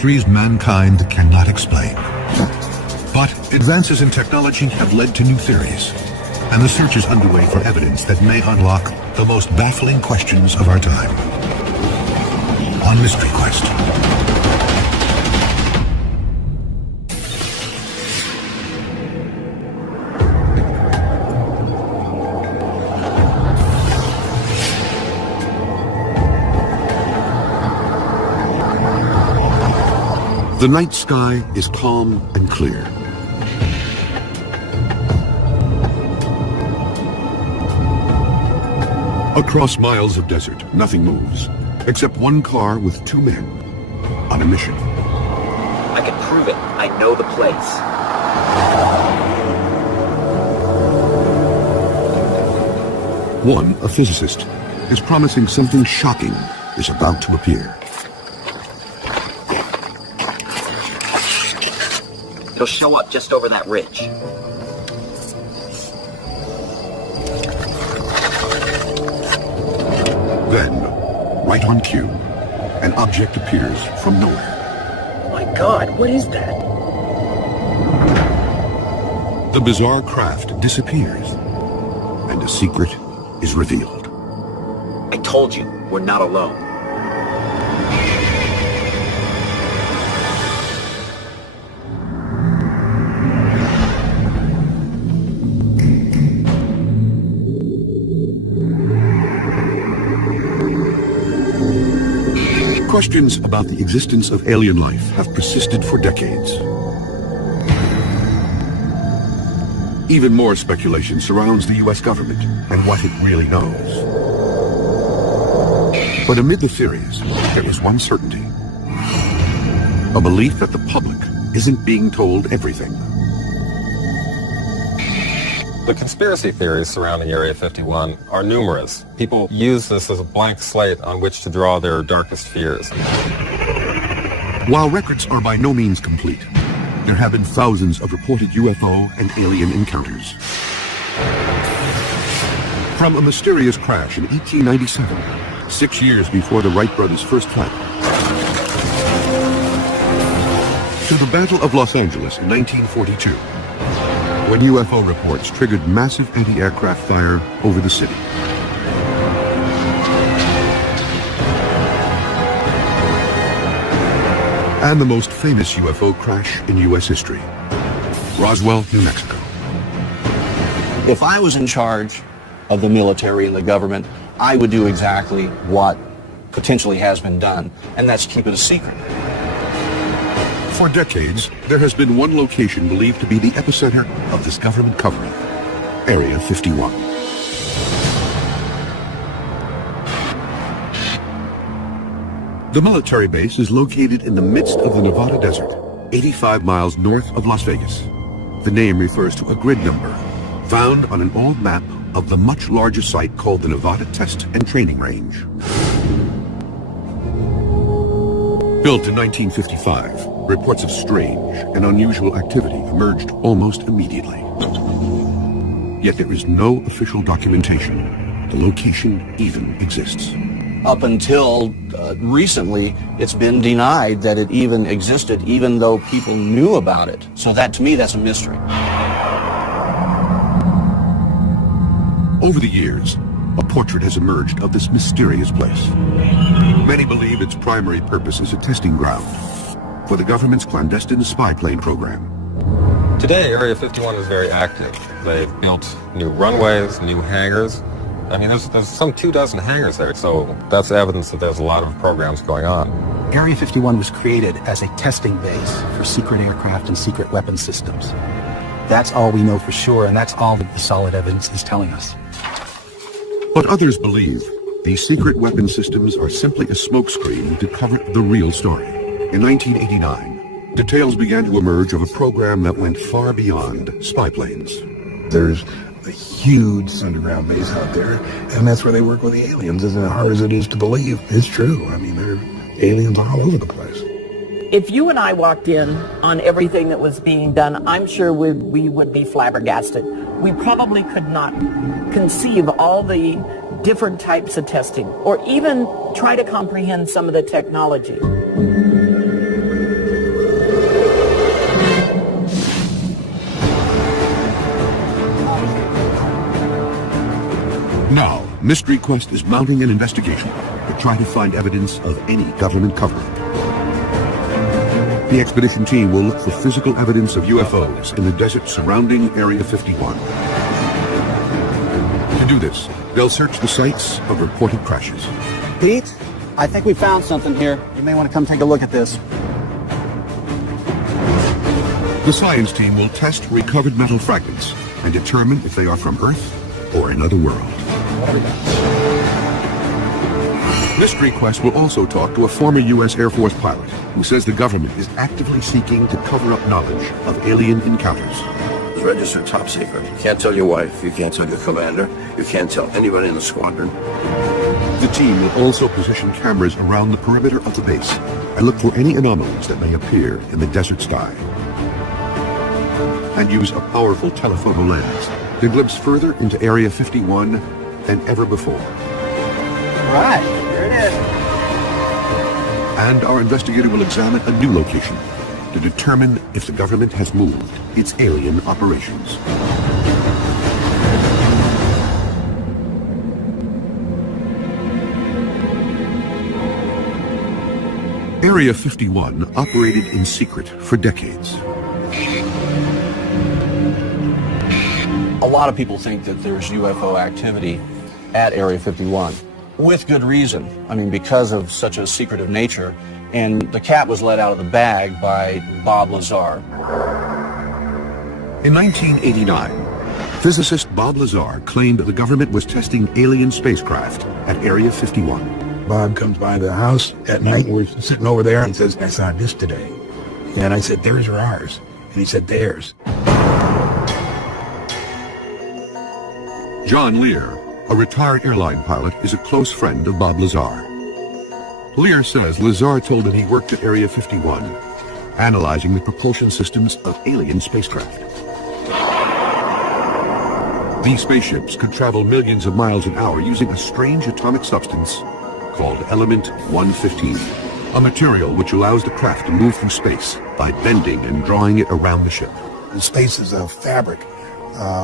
mysteries mankind cannot explain. But advances in technology have led to new theories, and the search is underway for evidence that may unlock the most baffling questions of our time. On Mystery Quest. The night sky is calm and clear. Across miles of desert, nothing moves, except one car with two men on a mission. I can prove it. I know the place. One, a physicist, is promising something shocking is about to appear. It'll show up just over that ridge. Then, right on cue, an object appears from nowhere. Oh my God, what is that? The bizarre craft disappears, and a secret is revealed. I told you, we're not alone. Questions about the existence of alien life have persisted for decades. Even more speculation surrounds the U.S. government and what it really knows. But amid the theories, there is one certainty. A belief that the public isn't being told everything. The conspiracy theories surrounding Area 51 are numerous. People use this as a blank slate on which to draw their darkest fears. While records are by no means complete, there have been thousands of reported UFO and alien encounters. From a mysterious crash in 1897, 6 years before the Wright brothers' first flight, to the Battle of Los Angeles in 1942, when UFO reports triggered massive anti-aircraft fire over the city. And the most famous UFO crash in U.S. history, Roswell, New Mexico. If I was in charge of the military and the government, I would do exactly what potentially has been done, and that's keep it a secret. For decades, there has been one location believed to be the epicenter of this government cover-up, Area 51. The military base is located in the midst of the Nevada desert, 85 miles north of Las Vegas. The name refers to a grid number found on an old map of the much larger site called the Nevada Test and Training Range. Built in 1955, reports of strange and unusual activity emerged almost immediately. Yet there is no official documentation the location even exists. Up until recently, it's been denied that it even existed, even though people knew about it. So that, to me, that's a mystery. Over the years, a portrait has emerged of this mysterious place. Many believe its primary purpose is a testing ground for the government's clandestine spy plane program. Today, Area 51 is very active. They've built new runways, new hangars. I mean, there's some 24 hangars there, so that's evidence that there's a lot of programs going on. Area 51 was created as a testing base for secret aircraft and secret weapon systems. That's all we know for sure, and that's all that the solid evidence is telling us. But others believe these secret weapon systems are simply a smokescreen to cover the real story. In 1989, details began to emerge of a program that went far beyond spy planes. There's a huge underground base out there, and that's where they work with the aliens. As hard as it is to believe, it's true. I mean, there are aliens all over the place. If you and I walked in on everything that was being done, I'm sure we would be flabbergasted. We probably could not conceive all the different types of testing or even try to comprehend some of the technology. Mystery Quest is mounting an investigation to try to find evidence of any government cover-up. The expedition team will look for physical evidence of UFOs in the desert surrounding Area 51. To do this, they'll search the sites of reported crashes. Pete, I think we found something here. You may want to come take a look at this. The science team will test recovered metal fragments and determine if they are from Earth or another world. Mystery Quest will also talk to a former U.S. Air Force pilot who says the government is actively seeking to cover up knowledge of alien encounters. It's registered top secret. You can't tell your wife, you can't tell your commander, you can't tell anybody in the squadron. The team will also position cameras around the perimeter of the base and look for any anomalies that may appear in the desert sky. And use a powerful telephoto lens to glimpse further into Area 51 than ever before. All right, there it is. And our investigator will examine a new location to determine if the government has moved its alien operations. Area 51 operated in secret for decades. A lot of people think that there's UFO activity at Area 51, with good reason. I mean, because of such a secretive nature, and the cat was let out of the bag by Bob Lazar. In 1989, physicist Bob Lazar claimed that the government was testing alien spacecraft at Area 51. Bob comes by the house at night. We're sitting over there and says, I saw this today. And I said, theirs or ours? And he said, theirs. John Lear, a retired airline pilot, is a close friend of Bob Lazar. Lear says Lazar told him he worked at Area 51, analyzing the propulsion systems of alien spacecraft. These spaceships could travel millions of miles an hour using a strange atomic substance called element 115, a material which allows the craft to move through space by bending and drawing it around the ship. The space is a fabric.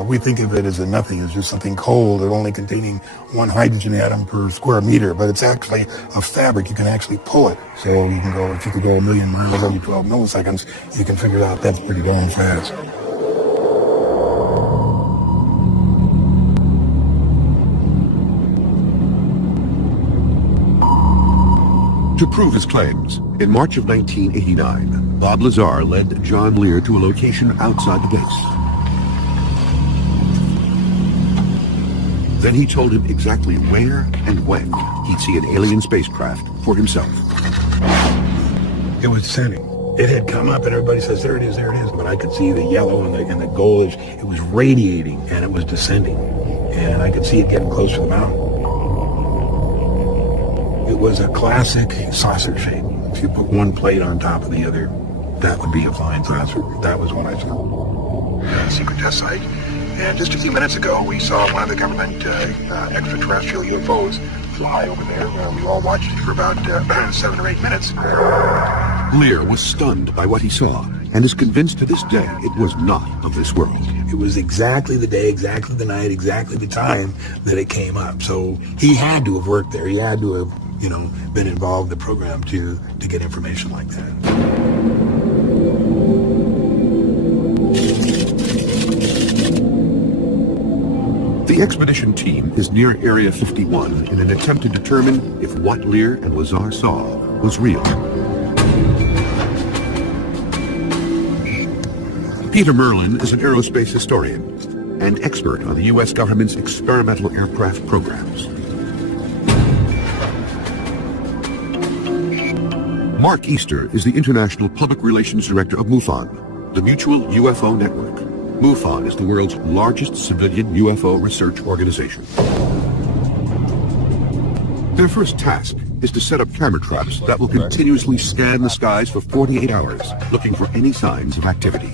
We think of it as a nothing, as just something cold or only containing one hydrogen atom per square meter, but it's actually a fabric. You can actually pull it. So you can go, if you could go 1,000,000 miles every 12 milliseconds, you can figure out that's pretty darn fast. To prove his claims, in March of 1989, Bob Lazar led John Lear to a location outside the base. Then he told him exactly where and when he'd see an alien spacecraft for himself. It was descending. It had come up and everybody says, there it is, there it is. But I could see the yellow and the goldish. It was radiating and it was descending. And I could see it getting close to the mountain. It was a classic saucer shape. If you put one plate on top of the other, that would be a flying saucer. That was what I saw. Secret test site. And just a few minutes ago, we saw one of the government extraterrestrial UFOs fly over there. We all watched it for about 7 or 8 minutes. Lear was stunned by what he saw and is convinced to this day it was not of this world. It was exactly the day, exactly the night, exactly the time that it came up. So he had to have worked there. He had to have, been involved in the program to get information like that. The expedition team is near Area 51 in an attempt to determine if what Lear and Lazar saw was real. Peter Merlin is an aerospace historian and expert on the U.S. government's experimental aircraft programs. Mark Easter is the International Public Relations Director of MUFON, the Mutual UFO Network. MUFON is the world's largest civilian UFO research organization. Their first task is to set up camera traps that will continuously scan the skies for 48 hours, looking for any signs of activity.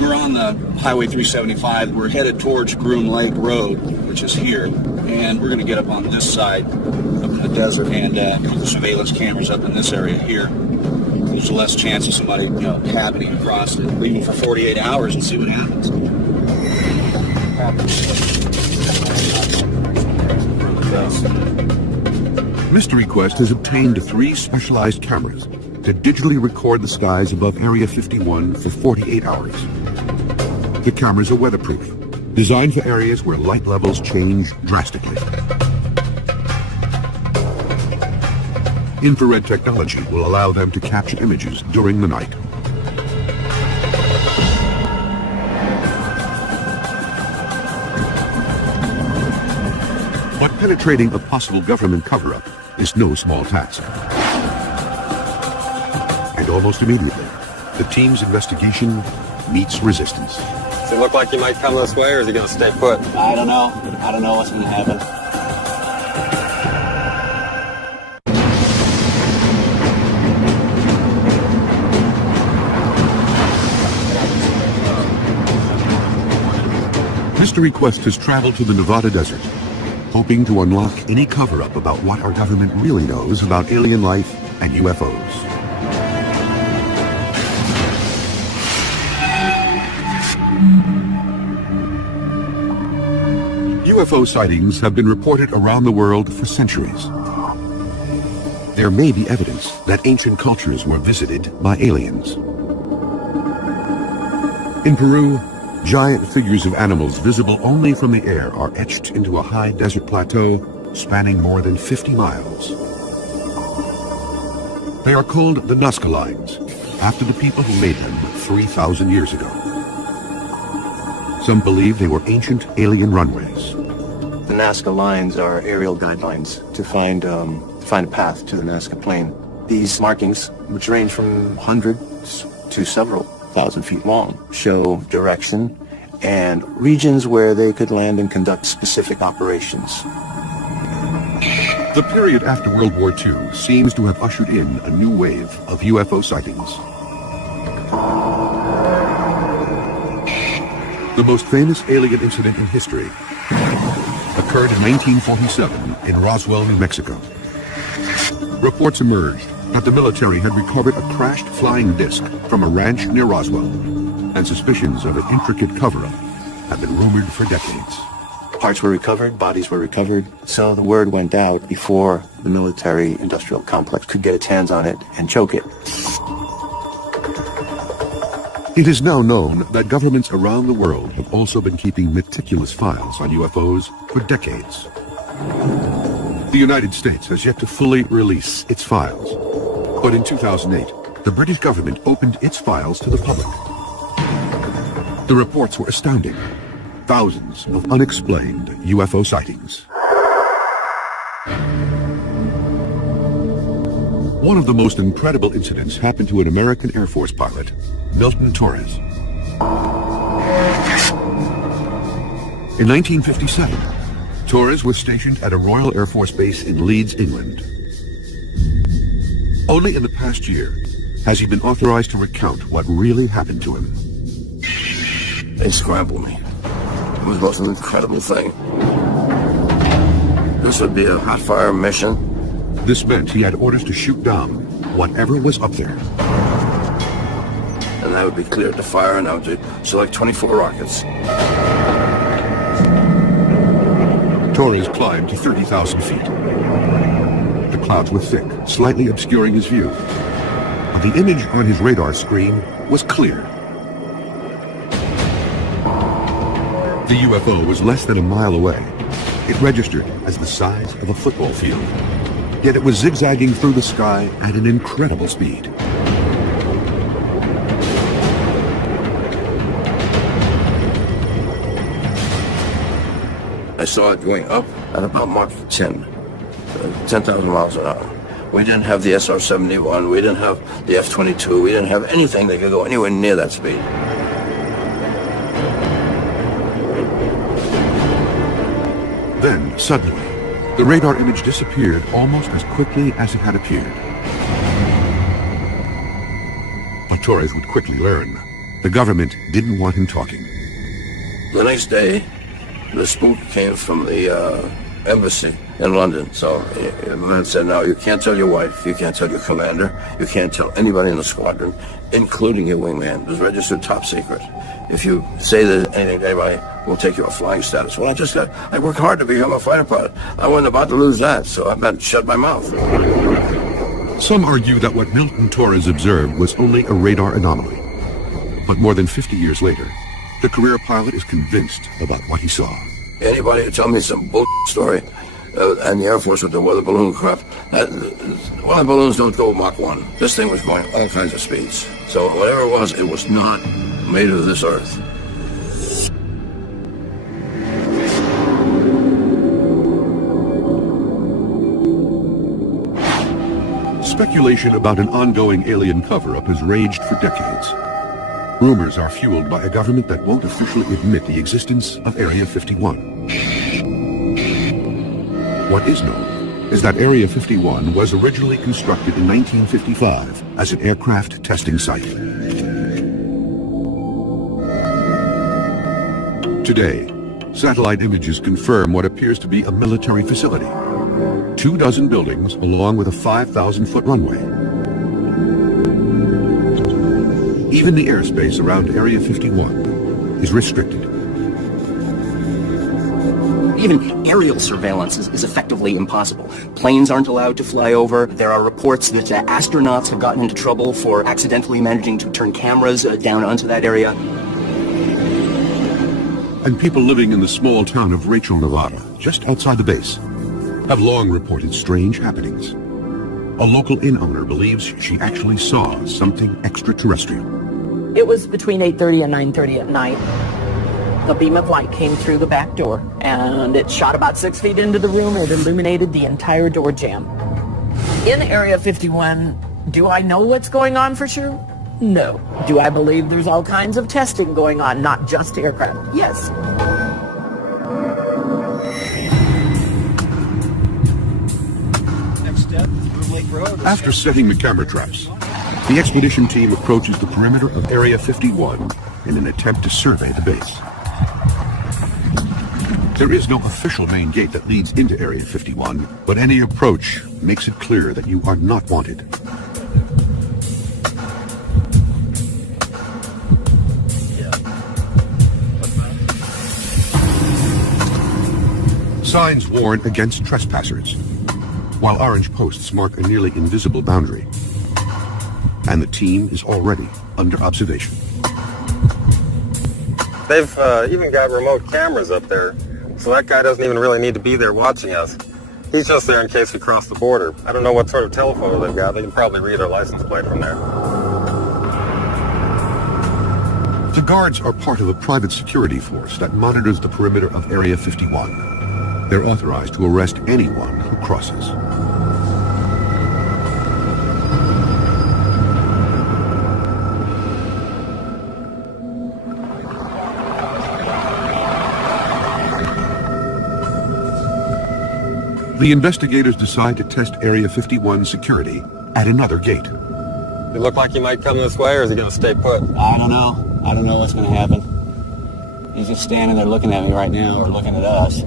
We're on the Highway 375. We're headed towards Groom Lake Road, which is here, and we're going to get up on this side, up in the desert, and put the surveillance cameras up in this area here. There's less chance of somebody, happening across it, leaving for 48 hours and see what happens. process. Mystery Quest has obtained 3 specialized cameras to digitally record the skies above Area 51 for 48 hours. The cameras are weatherproof, designed for areas where light levels change drastically. Infrared technology will allow them to capture images during the night. But penetrating a possible government cover-up is no small task. And almost immediately, the team's investigation meets resistance. Does it look like he might come this way, or is he going to stay put? I don't know. I don't know what's going to happen. Mystery Quest has traveled to the Nevada desert, hoping to unlock any cover-up about what our government really knows about alien life and UFOs. UFO sightings have been reported around the world for centuries. There may be evidence that ancient cultures were visited by aliens. In Peru, giant figures of animals visible only from the air are etched into a high desert plateau spanning more than 50 miles. They are called the Nazca Lines, after the people who made them 3,000 years ago. Some believe they were ancient alien runways. The Nazca lines are aerial guidelines to find a path to the Nazca Plain. These markings, which range from hundreds to several thousand feet long, show direction and regions where they could land and conduct specific operations. The period after World War II seems to have ushered in a new wave of UFO sightings. The most famous alien incident in history occurred in 1947 in Roswell, New Mexico. Reports emerged that the military had recovered a crashed flying disc from a ranch near Roswell, and suspicions of an intricate cover-up have been rumored for decades. Parts were recovered, bodies were recovered, so the word went out before the military-industrial complex could get its hands on it and choke it. It is now known that governments around the world have also been keeping meticulous files on UFOs for decades. The United States has yet to fully release its files, but in 2008, the British government opened its files to the public. The reports were astounding. Thousands of unexplained UFO sightings. One of the most incredible incidents happened to an American Air Force pilot, Milton Torres. In 1957, Torres was stationed at a Royal Air Force base in Leeds, England. Only in the past year has he been authorized to recount what really happened to him. They scrambled me. It was the most incredible thing. This would be a hot fire mission. This meant he had orders to shoot down whatever was up there. And I would be cleared to fire, and I would select 24 rockets. Torres climbed to 30,000 feet. The clouds were thick, slightly obscuring his view. But the image on his radar screen was clear. The UFO was less than a mile away. It registered as the size of a football field. Yet it was zigzagging through the sky at an incredible speed. I saw it going up at about Mach 10, 10,000 miles an hour. We didn't have the SR-71, we didn't have the F-22, we didn't have anything that could go anywhere near that speed. Then, suddenly, the radar image disappeared almost as quickly as it had appeared. But Torres would quickly learn. The government didn't want him talking. The next day, the spook came from the embassy in London. So the man said, now you can't tell your wife, you can't tell your commander, you can't tell anybody in the squadron, including your wingman. It was registered top secret. If you say that anything to anybody, we'll take you off flying status. Well, I worked hard to become a fighter pilot. I wasn't about to lose that, so I better shut my mouth. Some argue that what Milton Torres observed was only a radar anomaly. But more than 50 years later, the career pilot is convinced about what he saw. Anybody who tell me some bull story, and the Air Force with the weather balloon crap, weather balloons don't go Mach 1. This thing was going all kinds of speeds. So whatever it was not made of this earth. Speculation about an ongoing alien cover-up has raged for decades. Rumors are fueled by a government that won't officially admit the existence of Area 51. What is known is that Area 51 was originally constructed in 1955 as an aircraft testing site. Today, satellite images confirm what appears to be a military facility. 24 buildings along with a 5,000-foot runway. Even the airspace around Area 51 is restricted. Even aerial surveillance is effectively impossible. Planes aren't allowed to fly over. There are reports that astronauts have gotten into trouble for accidentally managing to turn cameras down onto that area. And people living in the small town of Rachel, Nevada, just outside the base, have long reported strange happenings. A local inn owner believes she actually saw something extraterrestrial. It was between 8:30 and 9:30 at night. The beam of light came through the back door, and it shot about 6 feet into the room. It illuminated the entire door jamb. In Area 51, do I know what's going on for sure? No. Do I believe there's all kinds of testing going on, not just aircraft? Yes. After setting the camera traps, the expedition team approaches the perimeter of Area 51 in an attempt to survey the base. There is no official main gate that leads into Area 51, but any approach makes it clear that you are not wanted. Signs warn against trespassers, while orange posts mark a nearly invisible boundary. And the team is already under observation. They've even got remote cameras up there, so that guy doesn't even really need to be there watching us. He's just there in case we cross the border. I don't know what sort of telephoto they've got. They can probably read our license plate from there. The guards are part of a private security force that monitors the perimeter of Area 51. They're authorized to arrest anyone who crosses. The investigators decide to test Area 51 security at another gate. You look like he might come this way, or is he going to stay put? I don't know. I don't know what's going to happen. He's just standing there looking at me right now, or looking at us.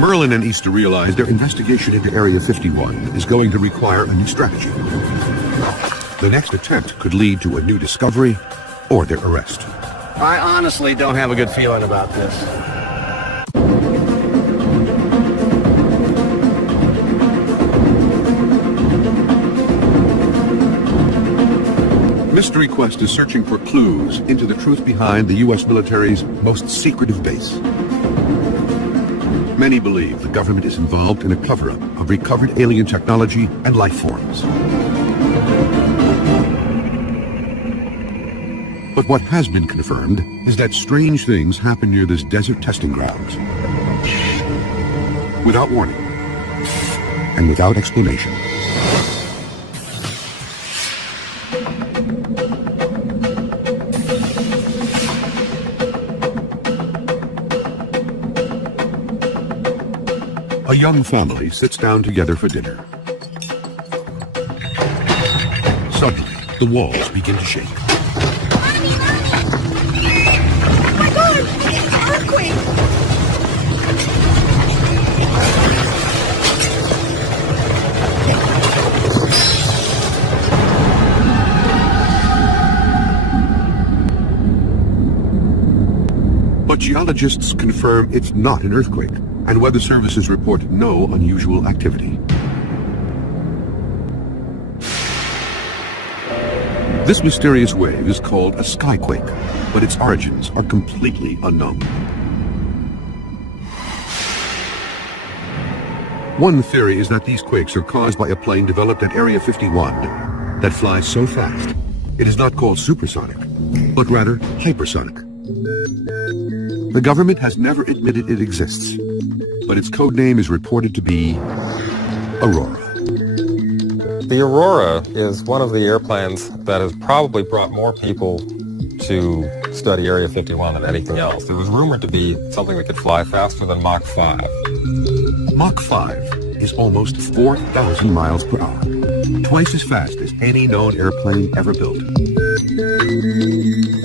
Merlin and Easter realize their investigation into Area 51 is going to require a new strategy. The next attempt could lead to a new discovery or their arrest. I honestly don't have a good feeling about this. Mystery Quest is searching for clues into the truth behind the U.S. military's most secretive base. Many believe the government is involved in a cover-up of recovered alien technology and life forms. But what has been confirmed is that strange things happen near this desert testing grounds. Without warning and without explanation. A young family sits down together for dinner. Suddenly, the walls begin to shake. Geologists confirm it's not an earthquake, and weather services report no unusual activity. This mysterious wave is called a skyquake, but its origins are completely unknown. One theory is that these quakes are caused by a plane developed at Area 51 that flies so fast it is not called supersonic, but rather hypersonic. The government has never admitted it exists, but its code name is reported to be Aurora. The Aurora is one of the airplanes that has probably brought more people to study Area 51 than anything else. It was rumored to be something that could fly faster than Mach 5. Mach 5 is almost 4,000 miles per hour, twice as fast as any known airplane ever built.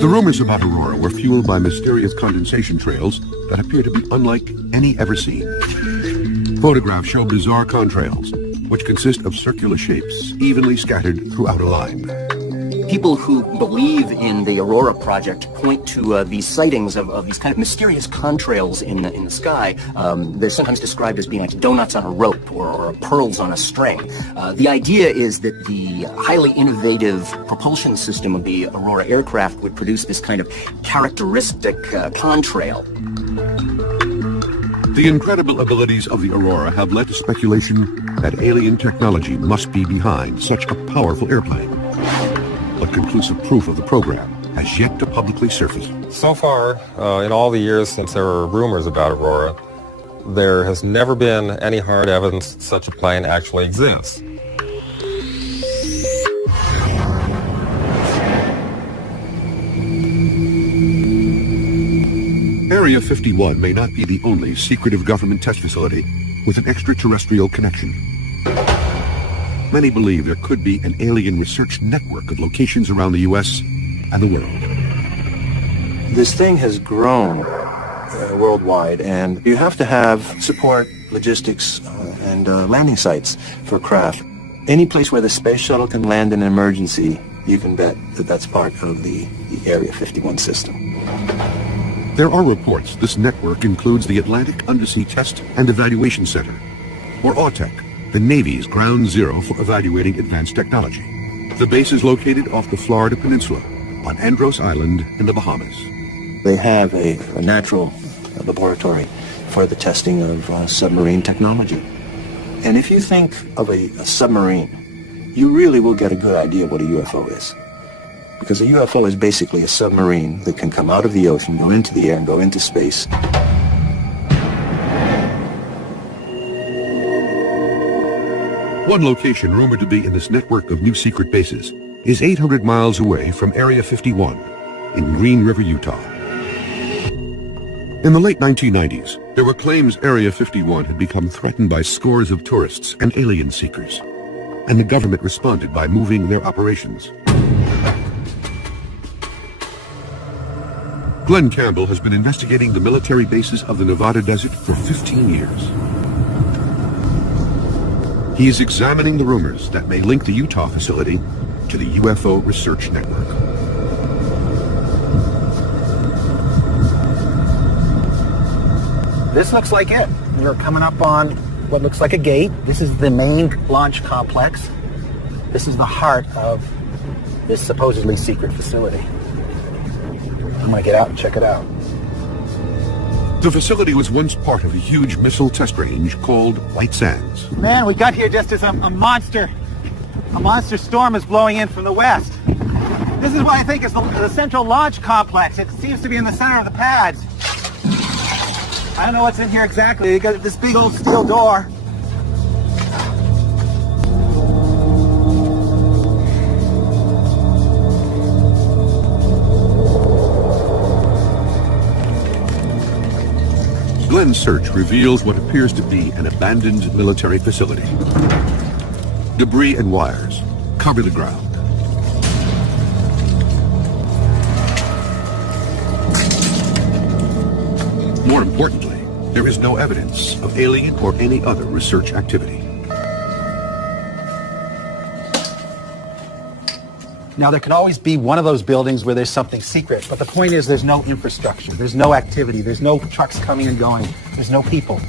The rumors about Aurora were fueled by mysterious condensation trails that appear to be unlike any ever seen. Photographs show bizarre contrails, which consist of circular shapes evenly scattered throughout a line. People who believe in the Aurora project point to these sightings of these kind of mysterious contrails in the sky. They're sometimes described as being like donuts on a rope or pearls on a string. The idea is that the highly innovative propulsion system of the Aurora aircraft would produce this kind of characteristic contrail. The incredible abilities of the Aurora have led to speculation that alien technology must be behind such a powerful airplane. But conclusive proof of the program has yet to publicly surface. So far, in all the years since there were rumors about Aurora, there has never been any hard evidence that such a plane actually exists. Area 51 may not be the only secretive government test facility with an extraterrestrial connection. Many believe there could be an alien research network of locations around the U.S. and the world. This thing has grown worldwide, and you have to have support, logistics, and landing sites for craft. Any place where the space shuttle can land in an emergency, you can bet that that's part of the Area 51 system. There are reports this network includes the Atlantic Undersea Test and Evaluation Center, or AUTEC, the Navy's ground zero for evaluating advanced technology. The base is located off the Florida Peninsula on Andros Island in the Bahamas. They have a natural laboratory for the testing of submarine technology. And if you think of a submarine, you really will get a good idea what a UFO is. Because a UFO is basically a submarine that can come out of the ocean, go into the air, and go into space. One location rumored to be in this network of new secret bases is 800 miles away from Area 51 in Green River, Utah. In the late 1990s, there were claims Area 51 had become threatened by scores of tourists and alien seekers, and the government responded by moving their operations. Glenn Campbell has been investigating the military bases of the Nevada desert for 15 years. He is examining the rumors that may link the Utah facility to the UFO Research Network. This looks like it. We're coming up on what looks like a gate. This is the main launch complex. This is the heart of this supposedly secret facility. I'm going to get out and check it out. The facility was once part of a huge missile test range called White Sands. Man, we got here just as a monster storm is blowing in from the west. This is what I think is the central launch complex. It seems to be in the center of the pads. I don't know what's in here exactly. They got this big old steel door. Glenn's search reveals what appears to be an abandoned military facility. Debris and wires cover the ground. More importantly, there is no evidence of alien or any other research activity. Now, there can always be one of those buildings where there's something secret, but the point is there's no infrastructure, there's no activity, there's no trucks coming and going, there's no people.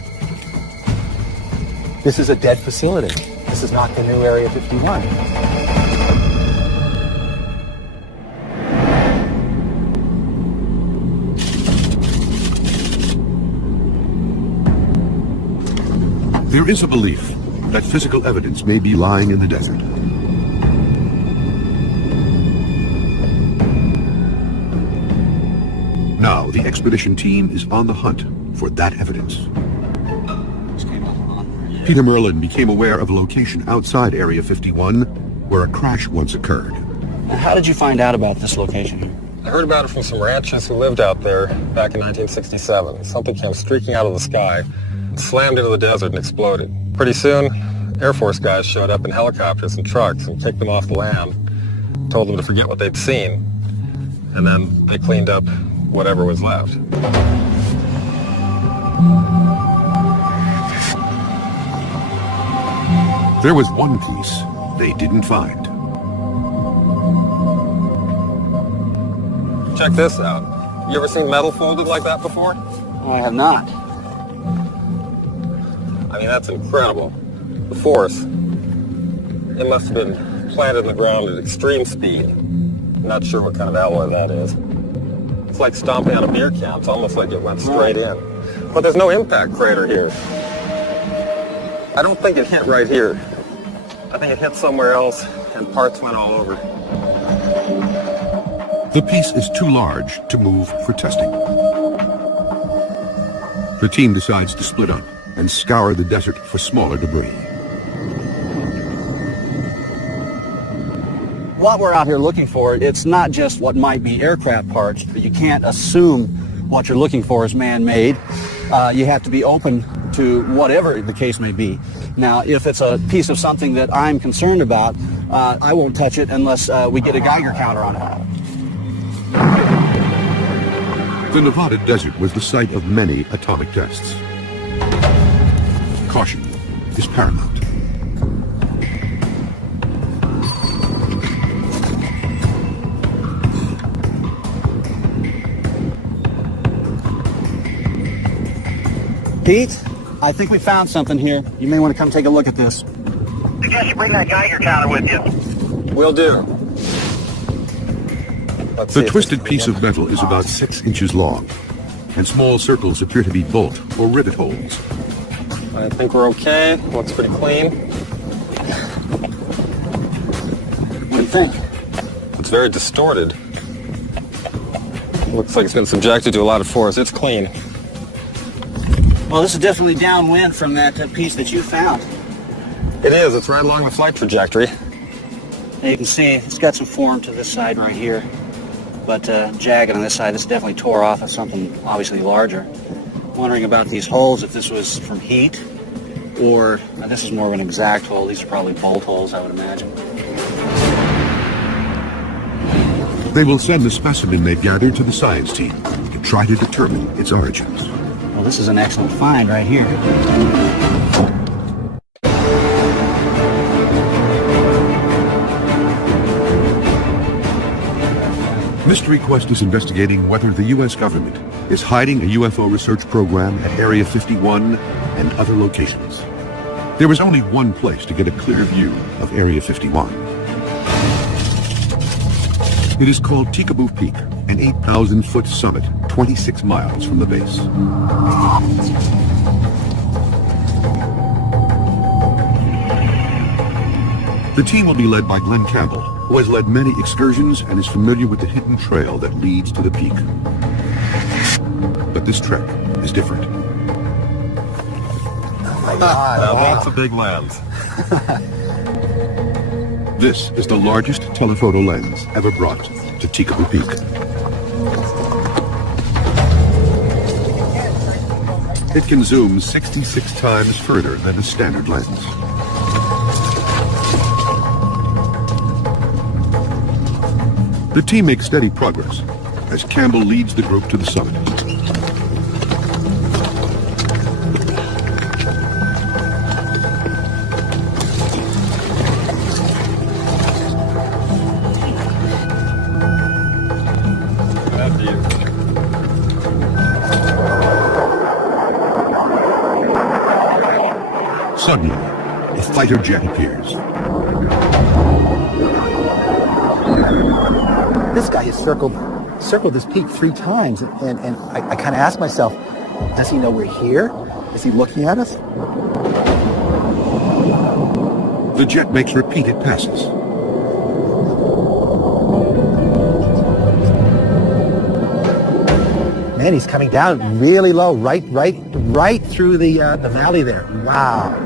This is a dead facility. This is not the new Area 51. There is a belief that physical evidence may be lying in the desert. Now, the expedition team is on the hunt for that evidence. Peter Merlin became aware of a location outside Area 51 where a crash once occurred. How did you find out about this location? I heard about it from some ranchers who lived out there back in 1967. Something came streaking out of the sky, slammed into the desert and exploded. Pretty soon, Air Force guys showed up in helicopters and trucks and kicked them off the land, told them to forget what they'd seen, and then they cleaned up whatever was left. There was one piece they didn't find. Check this out. You ever seen metal folded like that before? Oh, I have not. I mean, that's incredible. The force, it must have been planted in the ground at extreme speed. Not sure what kind of alloy that is. It's like stomping on a beer can. It's almost like it went straight in. But there's no impact crater here. I don't think it hit right here. I think it hit somewhere else and parts went all over. The piece is too large to move for testing. The team decides to split up and scour the desert for smaller debris. What we're out here looking for, it's not just what might be aircraft parts, but you can't assume what you're looking for is man-made. You have to be open to whatever the case may be. Now, if it's a piece of something that I'm concerned about, I won't touch it unless we get a Geiger counter on it. The Nevada desert was the site of many atomic tests. Caution is paramount. Pete, I think we found something here. You may want to come take a look at this. I guess you bring that Geiger counter with you. Will do. The twisted piece of metal is about 6 inches long, and small circles appear to be bolt or rivet holes. I think we're okay. Looks pretty clean. What do you think? It's very distorted. Looks like it's been subjected to a lot of force. It's clean. Well, this is definitely downwind from that piece that you found. It is. It's right along the flight trajectory. You can see it's got some form to this side right here, but jagged on this side. This definitely tore off of something obviously larger. Wondering about these holes, if this was from heat, or this is more of an exact hole. These are probably bolt holes, I would imagine. They will send the specimen they gathered to the science team to try to determine its origins. Well, this is an excellent find right here. Mystery Quest is investigating whether the U.S. government is hiding a UFO research program at Area 51 and other locations. There is only one place to get a clear view of Area 51. It is called Tikaboo Peak, an 8,000-foot summit 26 miles from the base. The team will be led by Glenn Campbell, who has led many excursions and is familiar with the hidden trail that leads to the peak. But this trek is different. That's a big lens. This is the largest telephoto lens ever brought to Tikaboo Peak. It can zoom 66 times further than a standard lens. The team makes steady progress as Campbell leads the group to the summit. Suddenly, a fighter jet appears. This guy has circled this peak 3 times, and I kind of ask myself, does he know we're here? Is he looking at us? The jet makes repeated passes. Man, he's coming down really low, right through the valley there. Wow.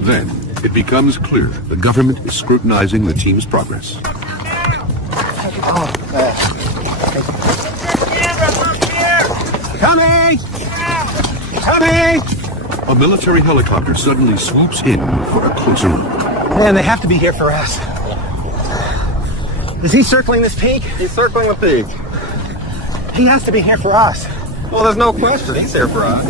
Then, it becomes clear the government is scrutinizing the team's progress. Coming! Coming! A military helicopter suddenly swoops in for a closer look. Man, they have to be here for us. Is he circling this peak? He's circling the peak. He has to be here for us. Well, there's no question. He's here for us.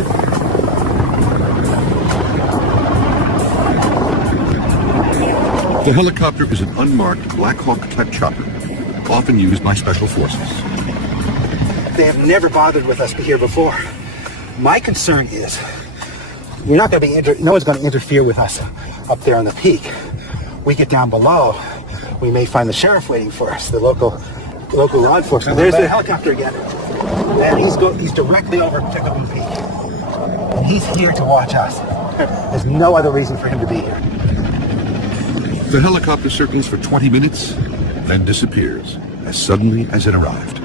The helicopter is an unmarked Black Hawk-type chopper, often used by special forces. They have never bothered with us here before. My concern is we're not going to be no one's going to interfere with us up there on the peak. We get down below, we may find the sheriff waiting for us, the local law enforcement. There's the helicopter again. And he's directly over Cusco Peak. And he's here to watch us. There's no other reason for him to be here. The helicopter circles for 20 minutes, then disappears as suddenly as it arrived.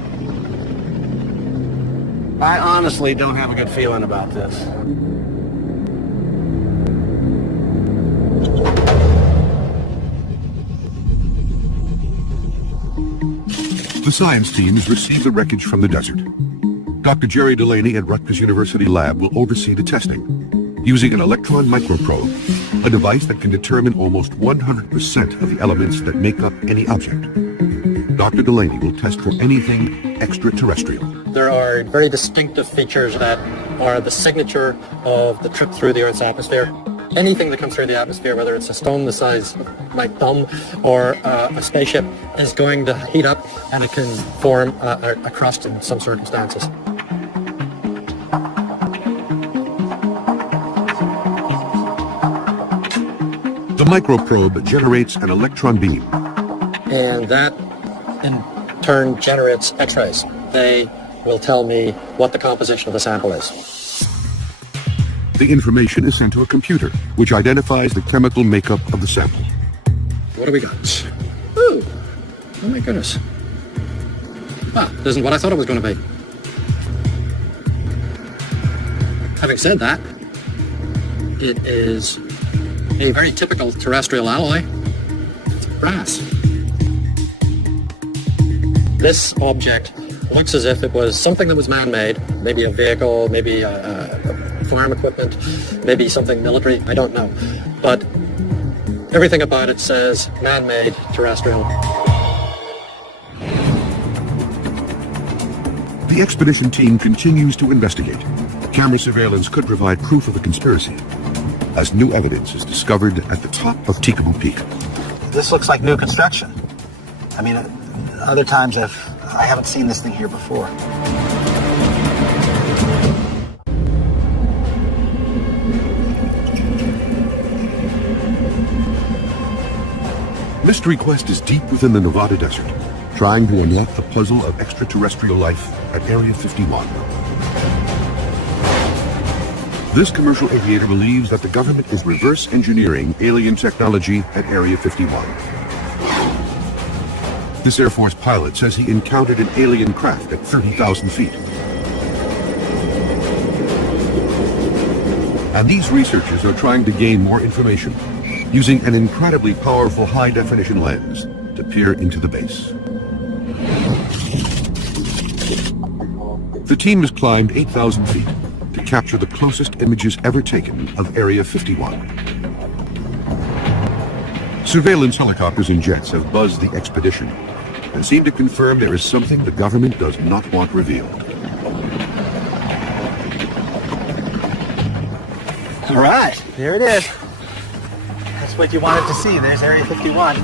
I honestly don't have a good feeling about this. The science teams receive the wreckage from the desert. Dr. Jerry Delaney at Rutgers University Lab will oversee the testing, using an electron microprobe, a device that can determine almost 100% of the elements that make up any object. Dr. Delaney will test for anything extraterrestrial. There are very distinctive features that are the signature of the trip through the Earth's atmosphere. Anything that comes through the atmosphere, whether it's a stone the size of my thumb or a spaceship, is going to heat up and it can form a crust in some circumstances. The microprobe generates an electron beam. And that, in turn, generates X-rays. They will tell me what the composition of the sample is. The information is sent to a computer, which identifies the chemical makeup of the sample. What do we got? Ooh, oh my goodness. Ah, this isn't what I thought it was going to be. Having said that, it is a very typical terrestrial alloy. It's brass. This object looks as if it was something that was man-made, maybe a vehicle, maybe farm equipment, maybe something military, I don't know. But everything about it says man-made terrestrial. The expedition team continues to investigate. Camera surveillance could provide proof of the conspiracy, as new evidence is discovered at the top of Cusco Peak. This looks like new construction. I mean, other times I haven't seen this thing here before. Mystery Quest is deep within the Nevada desert, trying to unlock the puzzle of extraterrestrial life at Area 51. This commercial aviator believes that the government is reverse engineering alien technology at Area 51. This Air Force pilot says he encountered an alien craft at 30,000 feet. And these researchers are trying to gain more information, using an incredibly powerful high-definition lens to peer into the base. The team has climbed 8,000 feet to capture the closest images ever taken of Area 51. Surveillance helicopters and jets have buzzed the expedition and seem to confirm there is something the government does not want revealed. All right, there it is. That's what you wanted to see. There's Area 51.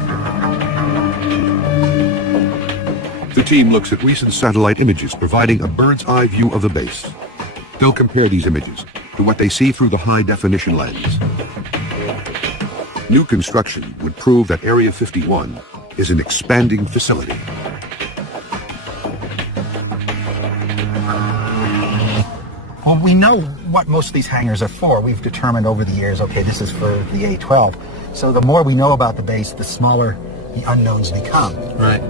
The The team looks at recent satellite images providing a bird's eye view of the base. They'll compare these images to what they see through the high-definition lens. New construction would prove that Area 51 is an expanding facility. Well, we know what most of these hangars are for. We've determined over the years, okay, this is for the A-12. So the more we know about the base, the smaller the unknowns become. Right.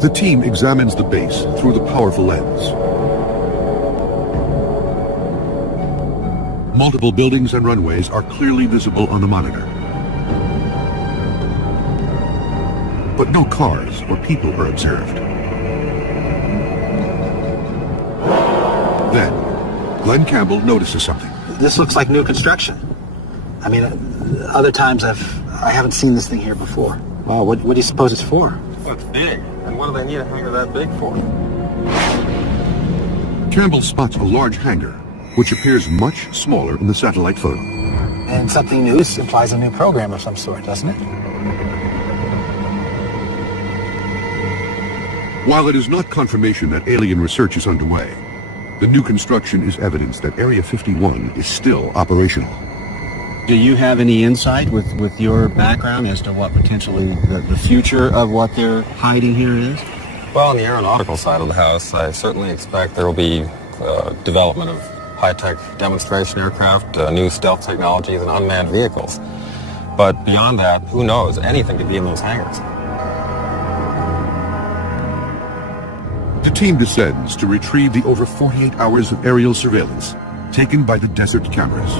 The team examines the base through the powerful lens. Multiple buildings and runways are clearly visible on the monitor. But no cars or people are observed. Then, Glenn Campbell notices something. This looks like new construction. I mean, other times I haven't seen this thing here before. Wow, what do you suppose it's for? Well, it's big. And what do they need a hangar that big for? Campbell spots a large hangar, which appears much smaller in the satellite photo. And something new implies a new program of some sort, doesn't it? While it is not confirmation that alien research is underway, the new construction is evidence that Area 51 is still operational. Do you have any insight with your background as to what potentially the future of what they're hiding here is? Well, on the aeronautical side of the house, I certainly expect there will be development of high-tech demonstration aircraft, new stealth technologies, and unmanned vehicles. But beyond that, who knows? Anything could be in those hangars. The team descends to retrieve the over 48 hours of aerial surveillance taken by the desert cameras.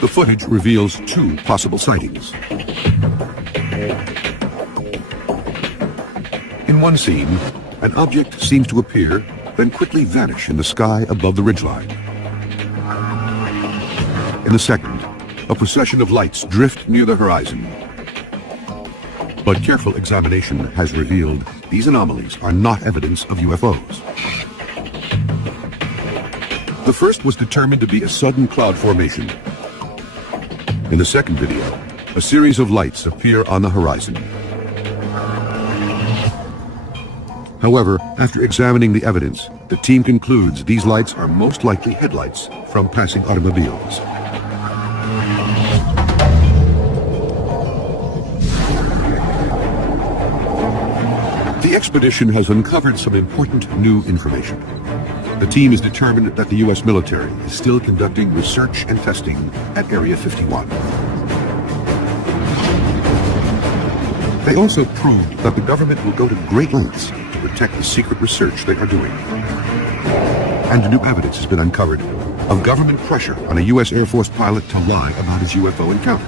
The footage reveals two possible sightings. In one scene, an object seems to appear, then quickly vanish in the sky above the ridgeline. In the second, a procession of lights drift near the horizon. But careful examination has revealed these anomalies are not evidence of UFOs. The first was determined to be a sudden cloud formation. In the second video, a series of lights appear on the horizon. However, after examining the evidence, the team concludes these lights are most likely headlights from passing automobiles. The expedition has uncovered some important new information. The team is determined that the U.S. military is still conducting research and testing at Area 51. They also proved that the government will go to great lengths to protect the secret research they are doing. And new evidence has been uncovered of government pressure on a U.S. Air Force pilot to lie about his UFO encounter.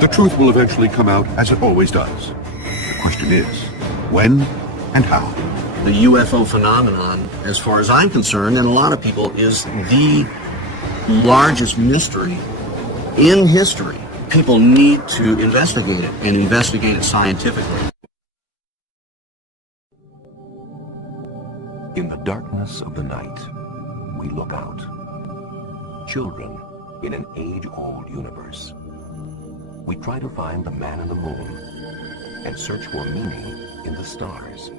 The truth will eventually come out, as it always does. The question is, when and how? The UFO phenomenon, as far as I'm concerned, and a lot of people, is the largest mystery in history. People need to investigate it, and investigate it scientifically. In the darkness of the night, we look out. Children in an age-old universe. We try to find the man in the moon and search for meaning in the stars.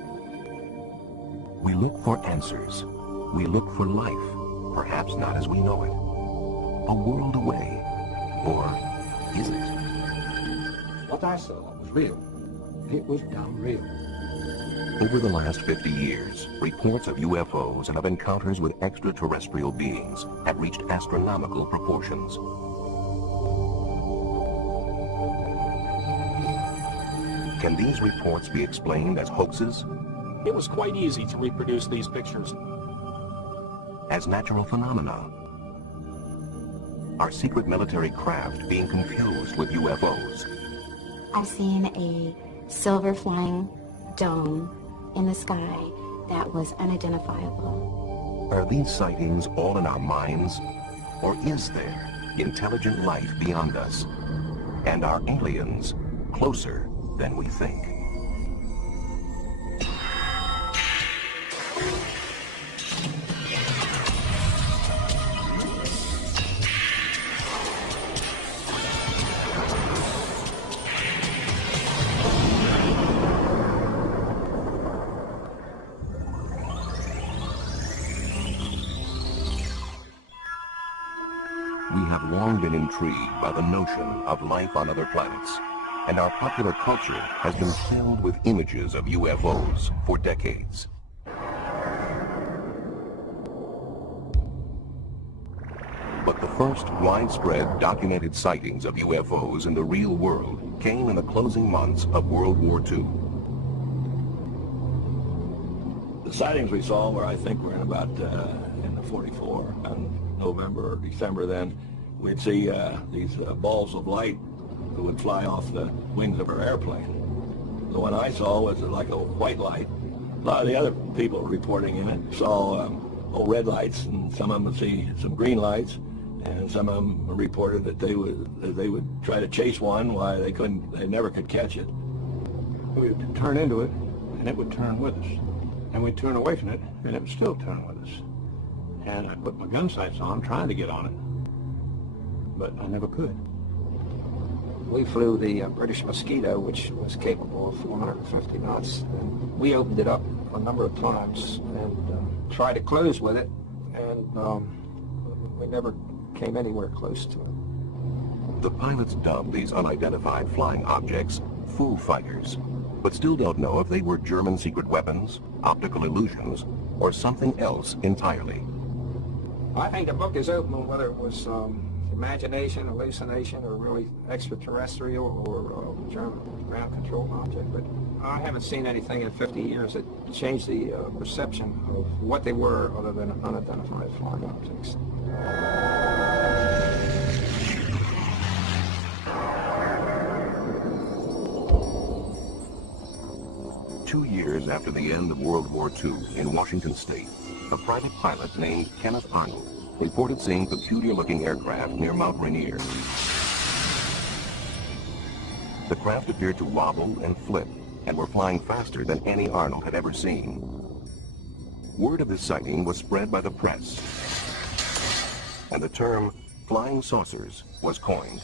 We look for answers. We look for life, perhaps not as we know it. A world away, or is it? What I saw was real. It was damn real. Over the last 50 years, reports of UFOs and of encounters with extraterrestrial beings have reached astronomical proportions. Can these reports be explained as hoaxes? It was quite easy to reproduce these pictures. As natural phenomena? Are secret military craft being confused with UFOs? I've seen a silver flying dome in the sky that was unidentifiable. Are these sightings all in our minds? Or is there intelligent life beyond us? And are aliens closer than we think? We have long been intrigued by the notion of life on other planets, and our popular culture has been filled with images of UFOs for decades. But the first widespread documented sightings of UFOs in the real world came in the closing months of World War II. The sightings we saw were, I think, were in about in the 44, in November or December then. We'd see these balls of light that would fly off the wings of our airplane. The one I saw was like a white light. A lot of the other people reporting in it saw red lights, and some of them would see some green lights, and some of them reported that they would try to chase one while they never could catch it. We would turn into it, and it would turn with us. And we'd turn away from it, and it would still turn with us. And I put my gun sights on, trying to get on it, but I never could. We flew the British Mosquito, which was capable of 450 knots. And we opened it up a number of times and tried to close with it, and we never came anywhere close to it. The pilots dubbed these unidentified flying objects Foo Fighters, but still don't know if they were German secret weapons, optical illusions, or something else entirely. I think the book is open on whether it was imagination, hallucination, or really extraterrestrial or German ground control object, but I haven't seen anything in 50 years that changed the perception of what they were other than unidentified flying objects. 2 years after the end of World War II in Washington State, a private pilot named Kenneth Arnold reported seeing peculiar-looking aircraft near Mount Rainier. The craft appeared to wobble and flip and were flying faster than any Arnold had ever seen. Word of this sighting was spread by the press, and the term flying saucers was coined.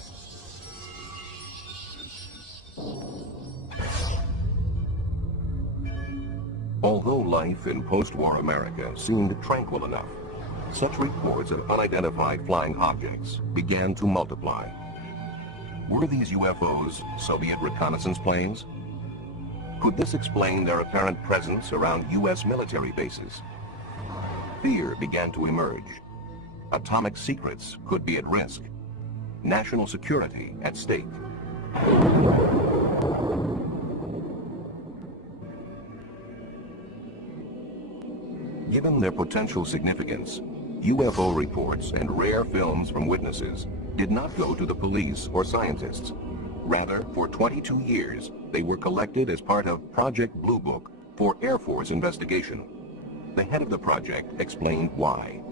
Although life in post-war America seemed tranquil enough, such reports of unidentified flying objects began to multiply. Were these UFOs Soviet reconnaissance planes? Could this explain their apparent presence around U.S. military bases? Fear began to emerge. Atomic secrets could be at risk. National security at stake. Given their potential significance, UFO reports and rare films from witnesses did not go to the police or scientists. Rather, for 22 years, they were collected as part of Project Blue Book for Air Force investigation. The head of the project explained why.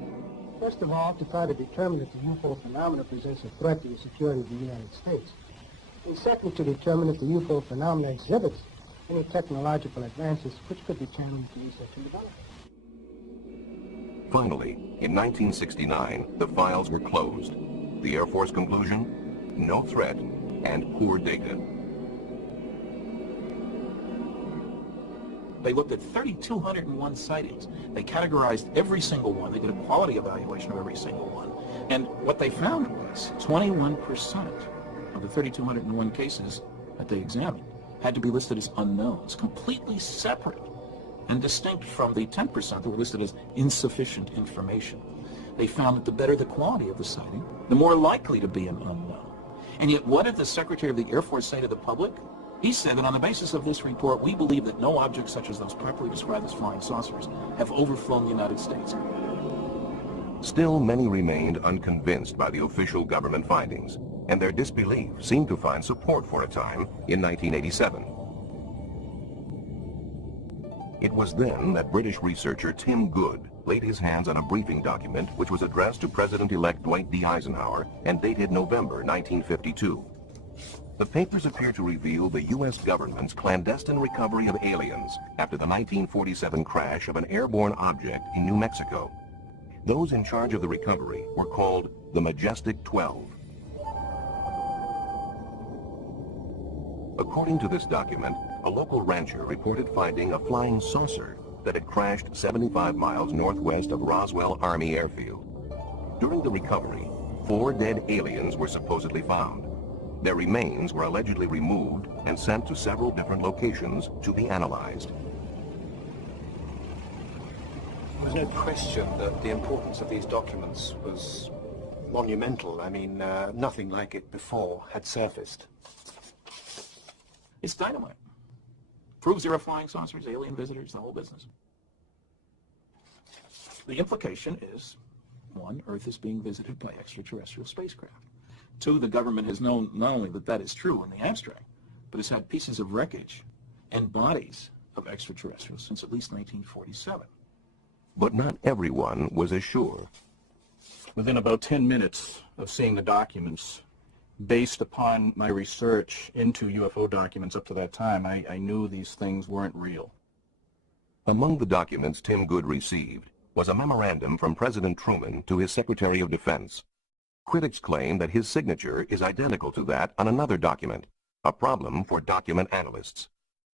First of all, to try to determine if the UFO phenomena presents a threat to the security of the United States. And second, to determine if the UFO phenomena exhibits any technological advances which could be channeled into research and development. Finally, in 1969, the files were closed. The Air Force conclusion? No threat and poor data. They looked at 3,201 sightings. They categorized every single one. They did a quality evaluation of every single one. And what they found was 21% of the 3,201 cases that they examined had to be listed as unknowns, completely separate and distinct from the 10% that were listed as insufficient information. They found that the better the quality of the sighting, the more likely to be an unknown. And yet, what did the Secretary of the Air Force say to the public? He said that on the basis of this report, we believe that no objects such as those properly described as flying saucers have overflown the United States. Still, many remained unconvinced by the official government findings, and their disbelief seemed to find support for a time in 1987. It was then that British researcher Tim Good laid his hands on a briefing document which was addressed to President-elect Dwight D. Eisenhower and dated November 1952. The papers appear to reveal the U.S. government's clandestine recovery of aliens after the 1947 crash of an airborne object in New Mexico. Those in charge of the recovery were called the Majestic 12. According to this document, a local rancher reported finding a flying saucer that had crashed 75 miles northwest of Roswell Army Airfield. During the recovery, 4 dead aliens were supposedly found. Their remains were allegedly removed and sent to several different locations to be analyzed. There's no question that the importance of these documents was monumental. I mean, nothing like it before had surfaced. It's dynamite. Proves there are flying saucers, alien visitors, the whole business. The implication is, 1, Earth is being visited by extraterrestrial spacecraft. 2, the government has known not only that that is true in the abstract, but has had pieces of wreckage and bodies of extraterrestrials since at least 1947. But not everyone was as sure. Within about 10 minutes of seeing the documents, based upon my research into UFO documents up to that time, I knew these things weren't real. Among the documents Tim Good received was a memorandum from President Truman to his Secretary of Defense. Critics claim that his signature is identical to that on another document, a problem for document analysts.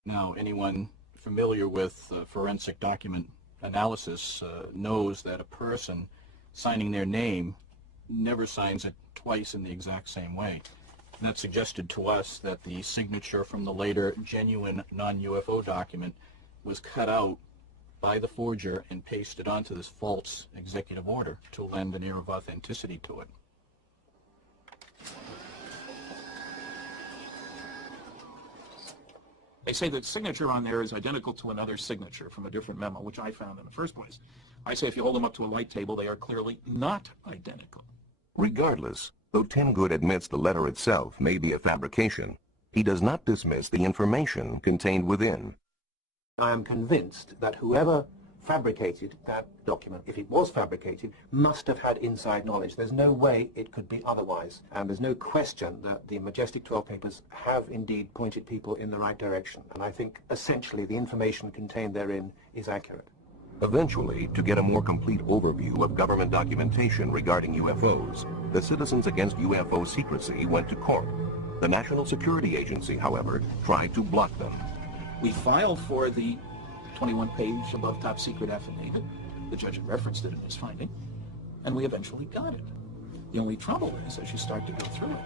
Now, anyone familiar with forensic document analysis knows that a person signing their name never signs it twice in the exact same way. And that suggested to us that the signature from the later genuine non-UFO document was cut out by the forger and pasted onto this false executive order to lend an air of authenticity to it. They say the signature on there is identical to another signature from a different memo, which I found in the first place. I say if you hold them up to a light table, they are clearly not identical. Regardless, though Tim Good admits the letter itself may be a fabrication, he does not dismiss the information contained within. I am convinced that whoever fabricated that document, if it was fabricated, must have had inside knowledge. There's no way it could be otherwise. And there's no question that the Majestic 12 papers have indeed pointed people in the right direction. And I think essentially the information contained therein is accurate. Eventually, to get a more complete overview of government documentation regarding UFOs, the Citizens Against UFO Secrecy went to court. The National Security Agency, however, tried to block them. We filed for the 21-page above top secret affidavit. The judge had referenced it in his finding, and we eventually got it. The only trouble is, as you start to go through it,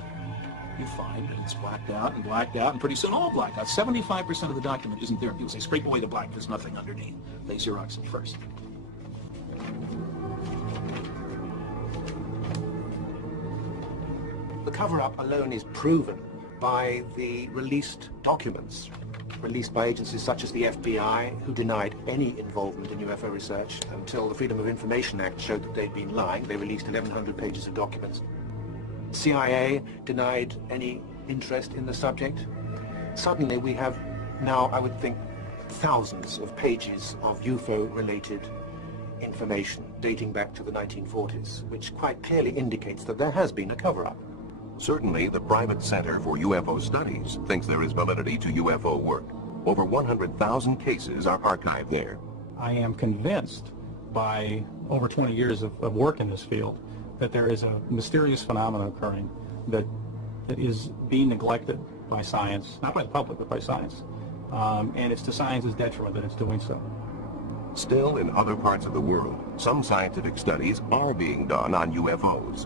you find that it's blacked out, and pretty soon all blacked out. 75% of the document isn't there. People say, scrape away the black, there's nothing underneath. They Xerox it first. The cover-up alone is proven by the released documents, released by agencies such as the FBI, who denied any involvement in UFO research until the Freedom of Information Act showed that they'd been lying. They released 1,100 pages of documents. CIA denied any interest in the subject. Suddenly we have now, I would think, thousands of pages of UFO-related information dating back to the 1940s, which quite clearly indicates that there has been a cover-up. Certainly, the Private Center for UFO Studies thinks there is validity to UFO work. Over 100,000 cases are archived there. I am convinced by over 20 years of work in this field that there is a mysterious phenomenon occurring that is being neglected by science, not by the public, but by science. And it's to science's detriment that it's doing so. Still, in other parts of the world, some scientific studies are being done on UFOs.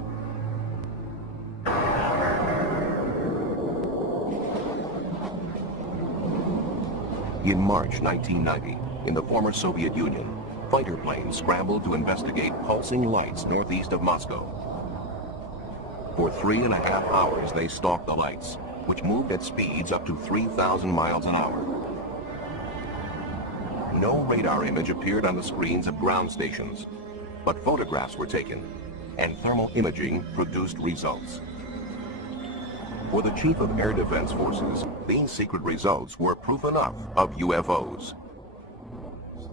In March 1990, in the former Soviet Union, fighter planes scrambled to investigate pulsing lights northeast of Moscow. For 3.5 hours, they stalked the lights, which moved at speeds up to 3,000 miles an hour. No radar image appeared on the screens of ground stations, but photographs were taken, and thermal imaging produced results. For the Chief of Air Defense Forces, these secret results were proof enough of UFOs.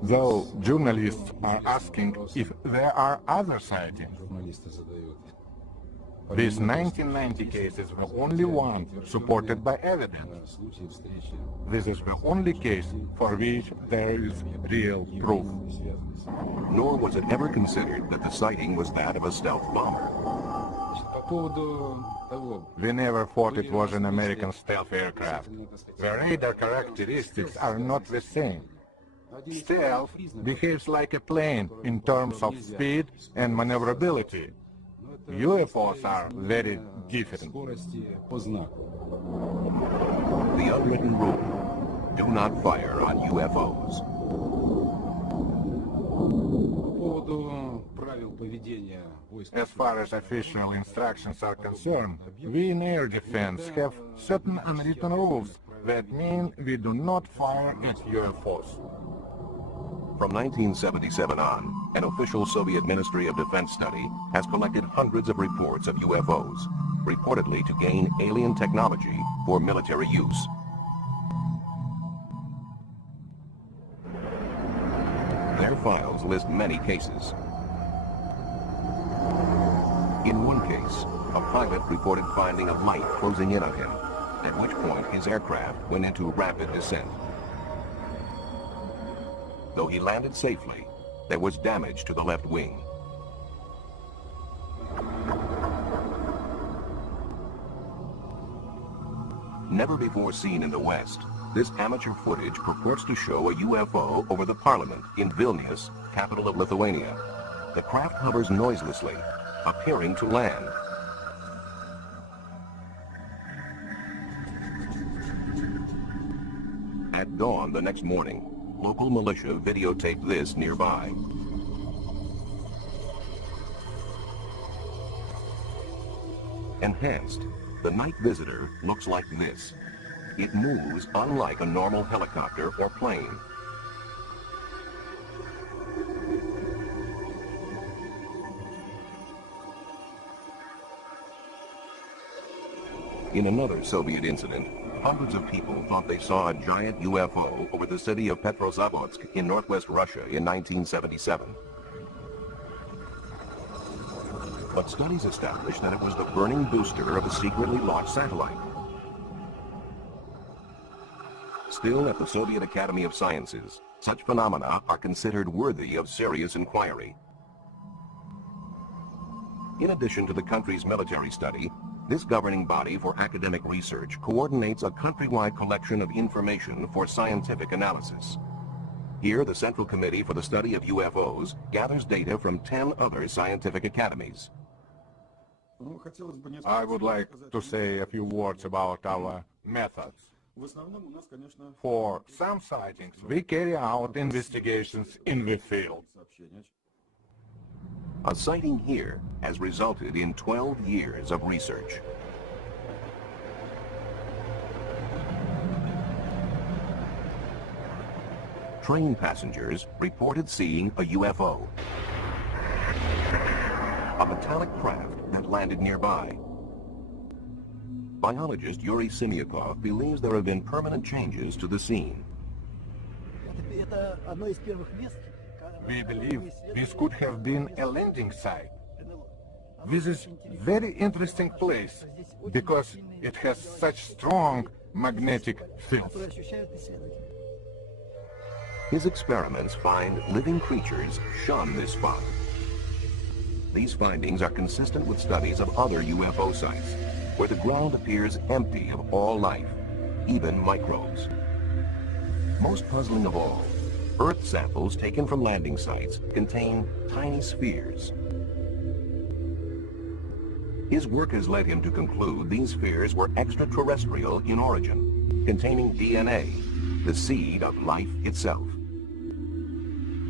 Though journalists are asking if there are other sightings. These 1990 cases were only one supported by evidence. This is the only case for which there is real proof. Nor was it ever considered that the sighting was that of a stealth bomber. We never thought it was an American stealth aircraft. The radar characteristics are not the same. Stealth behaves like a plane in terms of speed and maneuverability. UFOs are very different. The unwritten rule: do not fire on UFOs. As far as official instructions are concerned, we in air defense have certain unwritten rules that mean we do not fire at UFOs. From 1977 on, an official Soviet Ministry of Defense study has collected hundreds of reports of UFOs, reportedly to gain alien technology for military use. Their files list many cases. In one case, a pilot reported finding a light closing in on him, at which point his aircraft went into rapid descent. Though he landed safely, there was damage to the left wing. Never before seen in the West, this amateur footage purports to show a UFO over the parliament in Vilnius, capital of Lithuania. The craft hovers noiselessly, appearing to land. At dawn the next morning, local militia videotaped this nearby. Enhanced, the night visitor looks like this. It moves unlike a normal helicopter or plane. In another Soviet incident, hundreds of people thought they saw a giant UFO over the city of Petrozavodsk in northwest Russia in 1977. But studies established that it was the burning booster of a secretly launched satellite. Still, at the Soviet Academy of Sciences, such phenomena are considered worthy of serious inquiry. In addition to the country's military study, this governing body for academic research coordinates a countrywide collection of information for scientific analysis. Here, the Central Committee for the Study of UFOs gathers data from 10 other scientific academies. I would like to say a few words about our methods. For some sightings, we carry out investigations in the field. A sighting here has resulted in 12 years of research. Train passengers reported seeing a UFO, a metallic craft that landed nearby. Biologist Yuri Simyakov believes there have been permanent changes to the scene. We believe this could have been a landing site. This is a very interesting place because it has such strong magnetic fields. His experiments find living creatures shun this spot. These findings are consistent with studies of other UFO sites, where the ground appears empty of all life, even microbes. Most puzzling of all, Earth samples taken from landing sites contain tiny spheres. His work has led him to conclude these spheres were extraterrestrial in origin, containing DNA, the seed of life itself.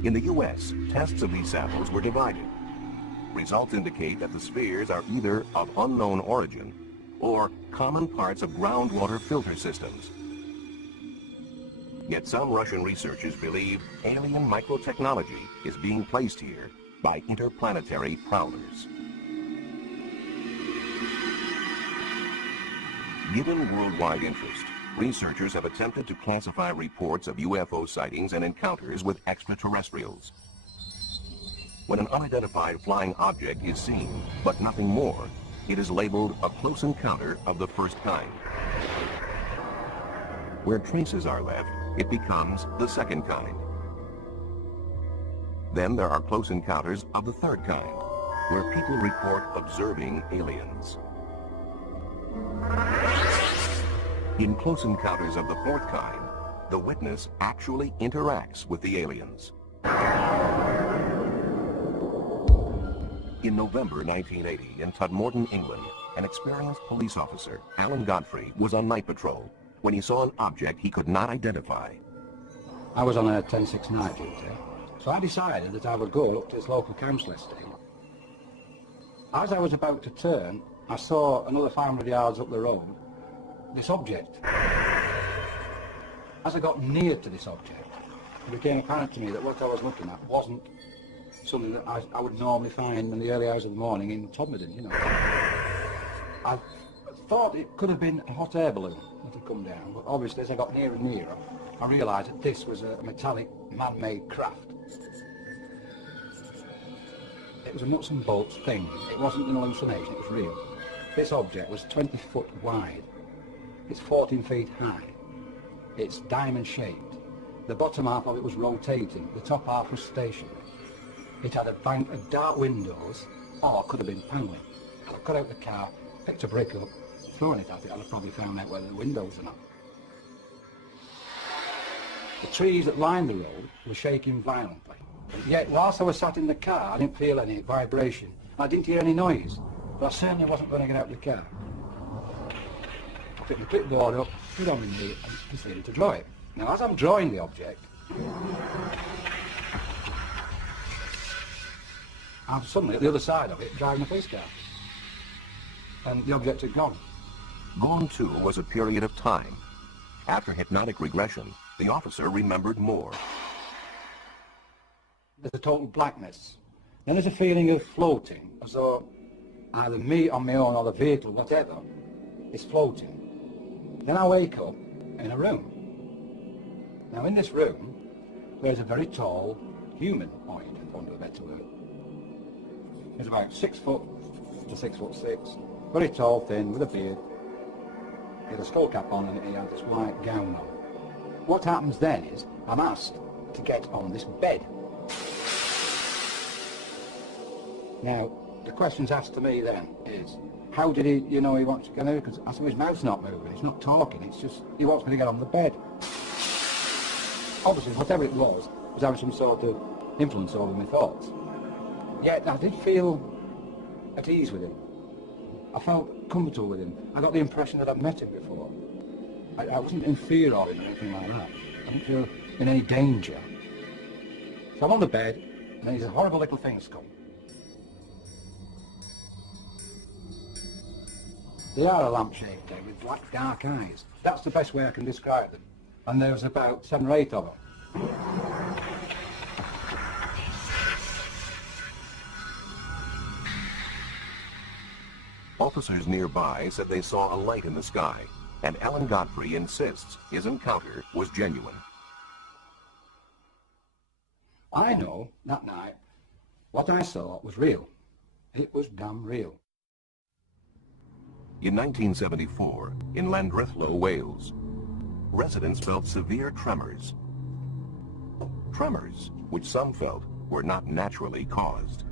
In the U.S., tests of these samples were divided. Results indicate that the spheres are either of unknown origin or common parts of groundwater filter systems. Yet some Russian researchers believe alien microtechnology is being placed here by interplanetary prowlers. Given worldwide interest, researchers have attempted to classify reports of UFO sightings and encounters with extraterrestrials. When an unidentified flying object is seen, but nothing more, it is labeled a close encounter of the first kind. Where traces are left, it becomes the second kind. Then there are close encounters of the third kind, where people report observing aliens. In close encounters of the fourth kind, the witness actually interacts with the aliens. In November 1980, in Tudmorton, England, an experienced police officer, Alan Godfrey, was on night patrol when he saw an object he could not identify. I was on a 10-6 night duty, so I decided that I would go up to this local council estate. As I was about to turn, I saw another 500 yards up the road this object. As I got near to this object, it became apparent to me that what I was looking at wasn't something that I would normally find in the early hours of the morning in Todmorden, you know. I thought it could have been a hot air balloon that had come down, but obviously as I got nearer and nearer, I realised that this was a metallic, man-made craft. It was a nuts and bolts thing. It wasn't an hallucination, it was real. This object was 20 foot wide. It's 14 feet high. It's diamond-shaped. The bottom half of it was rotating. The top half was stationary. It had a bank of dark windows, or it could have been panelling. I got out the car, picked a brick up, thrown it at it, I'd have probably found out whether the windows or not. The trees that lined the road were shaking violently. Yet whilst I was sat in the car, I didn't feel any vibration. I didn't hear any noise, but I certainly wasn't going to get out of the car. I picked the clipboard up, put it on my knee, and proceeded to draw it. Now, as I'm drawing the object, I'm suddenly at the other side of it, driving a police car. And the object had gone. Gone too was a period of time. After hypnotic regression, the officer remembered more. There's a total blackness. Then there's a feeling of floating, as though either me on my own or the vehicle, whatever, is floating. Then I wake up in a room. Now in this room, there's a very tall humanoid, for want of a better word. He's about 6 foot to 6'6", very tall, thin, with a beard. He had a skull cap on and he had this white gown on. What happens then is, I'm asked to get on this bed. Now, the questions asked to me then is, how did he, you know, he wants to get out? Because I said, his mouth's not moving, he's not talking, it's just, he wants me to get on the bed. Obviously, whatever it was having some sort of influence over my thoughts. Yet, I did feel at ease with him. I felt comfortable with him. I got the impression that I'd met him before. I wasn't in fear of him or anything like that. I didn't feel in any danger. So I'm on the bed, and then these horrible little things come. They are a lamp-shaped thing with black, dark eyes. That's the best way I can describe them. And there's about 7 or 8 of them. Officers nearby said they saw a light in the sky, and Alan Godfrey insists his encounter was genuine. I know, that night, what I saw was real. It was damn real. In 1974, in Llandrethlo, Wales, residents felt severe tremors. Tremors, which some felt were not naturally caused.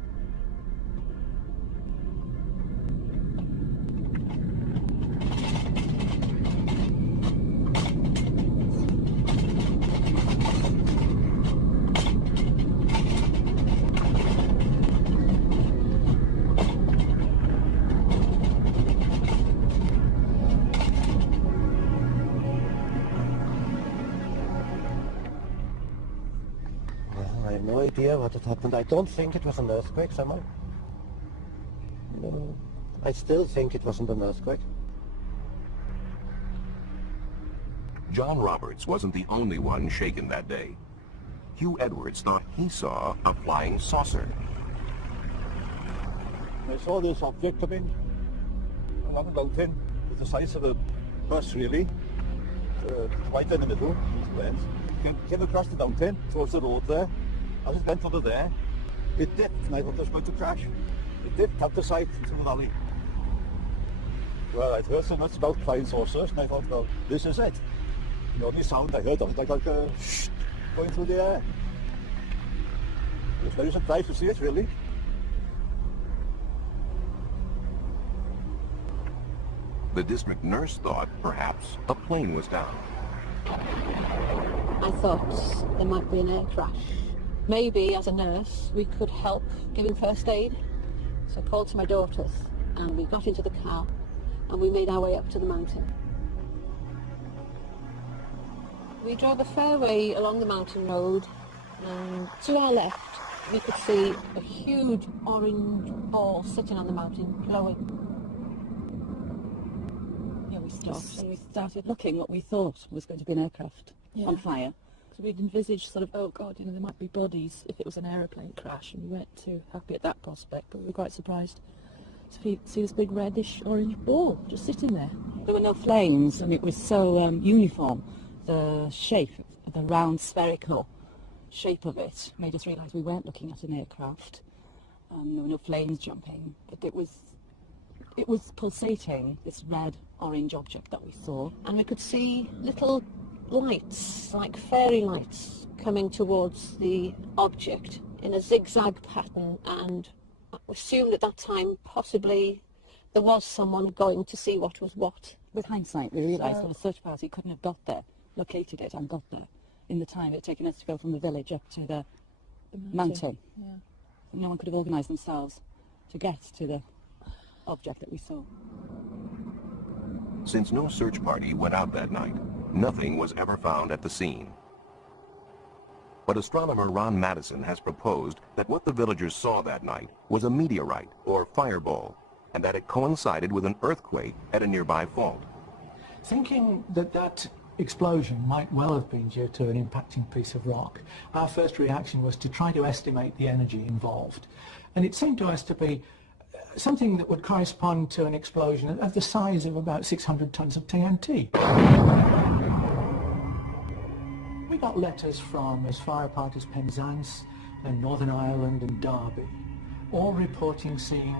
I have no idea what had happened. I don't think it was an earthquake somehow. No, I still think it wasn't an earthquake. John Roberts wasn't the only one shaken that day. Hugh Edwards thought he saw a flying saucer. I saw this object come in, along about 10, with the size of a bus really, right in the middle, these planes. Came across the mountain, towards the road there. I just went over there. It dipped, and I thought it was going to crash. It dipped out the side into the valley. Well, I'd heard so much about flying saucers, and I thought, well, this is it. The only sound I heard of it, like a shh going through the air. I was very surprised to see it, really. The district nurse thought, perhaps, a plane was down. I thought there might be an air crash. Maybe, as a nurse, we could help giving first aid. So I called to my daughters, and we got into the car, and we made our way up to the mountain. We drove a fair way along the mountain road, and to our left, we could see a huge orange ball sitting on the mountain, glowing. We stopped and we started looking what we thought was going to be an aircraft on fire. So we'd envisaged sort of, oh God, there might be bodies if it was an aeroplane crash, and we weren't too happy at that prospect, but we were quite surprised to see this big reddish orange ball just sitting there. There were no flames, and it was so uniform. The shape, the round spherical shape of it made us realise we weren't looking at an aircraft. There were no flames jumping, but it was pulsating, this red-orange object that we saw, and we could see little lights, like fairy lights, coming towards the object in a zigzag pattern, and we assumed at that time possibly there was someone going to see what was what. With hindsight, we realised that a search party couldn't have got there, located it and got there in the time it had taken us to go from the village up to the mountain. Yeah. No one could have organised themselves to get to the object that we saw. Since no search party went out that night, nothing was ever found at the scene. But astronomer Ron Madison has proposed that what the villagers saw that night was a meteorite or fireball, and that it coincided with an earthquake at a nearby fault. Thinking that explosion might well have been due to an impacting piece of rock, our first reaction was to try to estimate the energy involved. And it seemed to us to be something that would correspond to an explosion of the size of about 600 tons of TNT. We got letters from as far apart as Penzance and Northern Ireland and Derby, all reporting seeing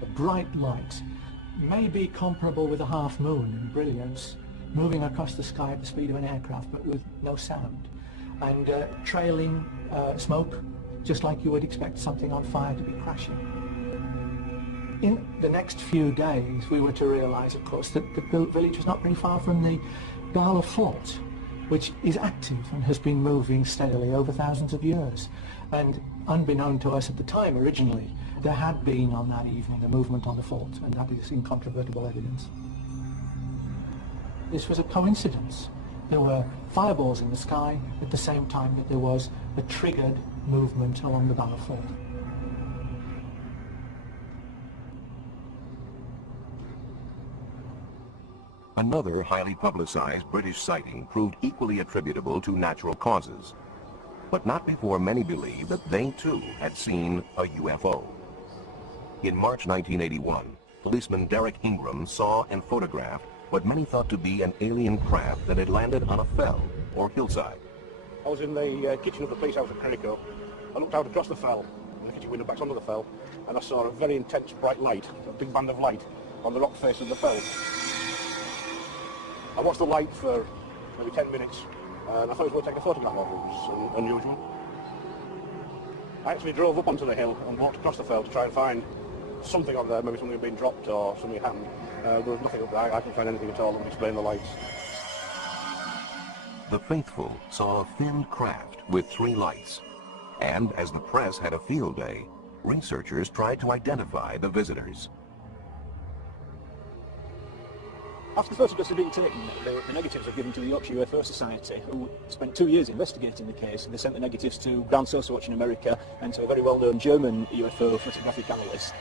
a bright light, maybe comparable with a half moon in brilliance, moving across the sky at the speed of an aircraft but with no sound, and trailing smoke, just like you would expect something on fire to be crashing. In the next few days, we were to realise, of course, that the village was not very far from the Gala Fault, which is active and has been moving steadily over thousands of years. And unbeknown to us at the time, originally, there had been on that evening a movement on the fault, and that is incontrovertible evidence. This was a coincidence. There were fireballs in the sky at the same time that there was a triggered movement along the Gala Fault. Another highly publicized British sighting proved equally attributable to natural causes, but not before many believed that they too had seen a UFO. In March 1981, policeman Derek Ingram saw and photographed what many thought to be an alien craft that had landed on a fell or hillside. I was in the kitchen of the police house at Cusco. I looked out across the fell, and the kitchen window backs onto the fell, and I saw a very intense bright light, a big band of light, on the rock face of the fell. I watched the light for maybe 10 minutes, and I thought I was going to take a photograph of it. It was unusual. I actually drove up onto the hill and walked across the fell to try and find something on there, maybe something had been dropped or something had happened. There was nothing up there. I couldn't find anything at all that would explain the lights. The faithful saw a thin craft with 3 lights, and as the press had a field day, researchers tried to identify the visitors. After the photographs had been taken, the negatives were given to the Yorkshire UFO Society, who spent 2 years investigating the case. They sent the negatives to Ground Source Watch in America and to a very well-known German UFO photographic analyst.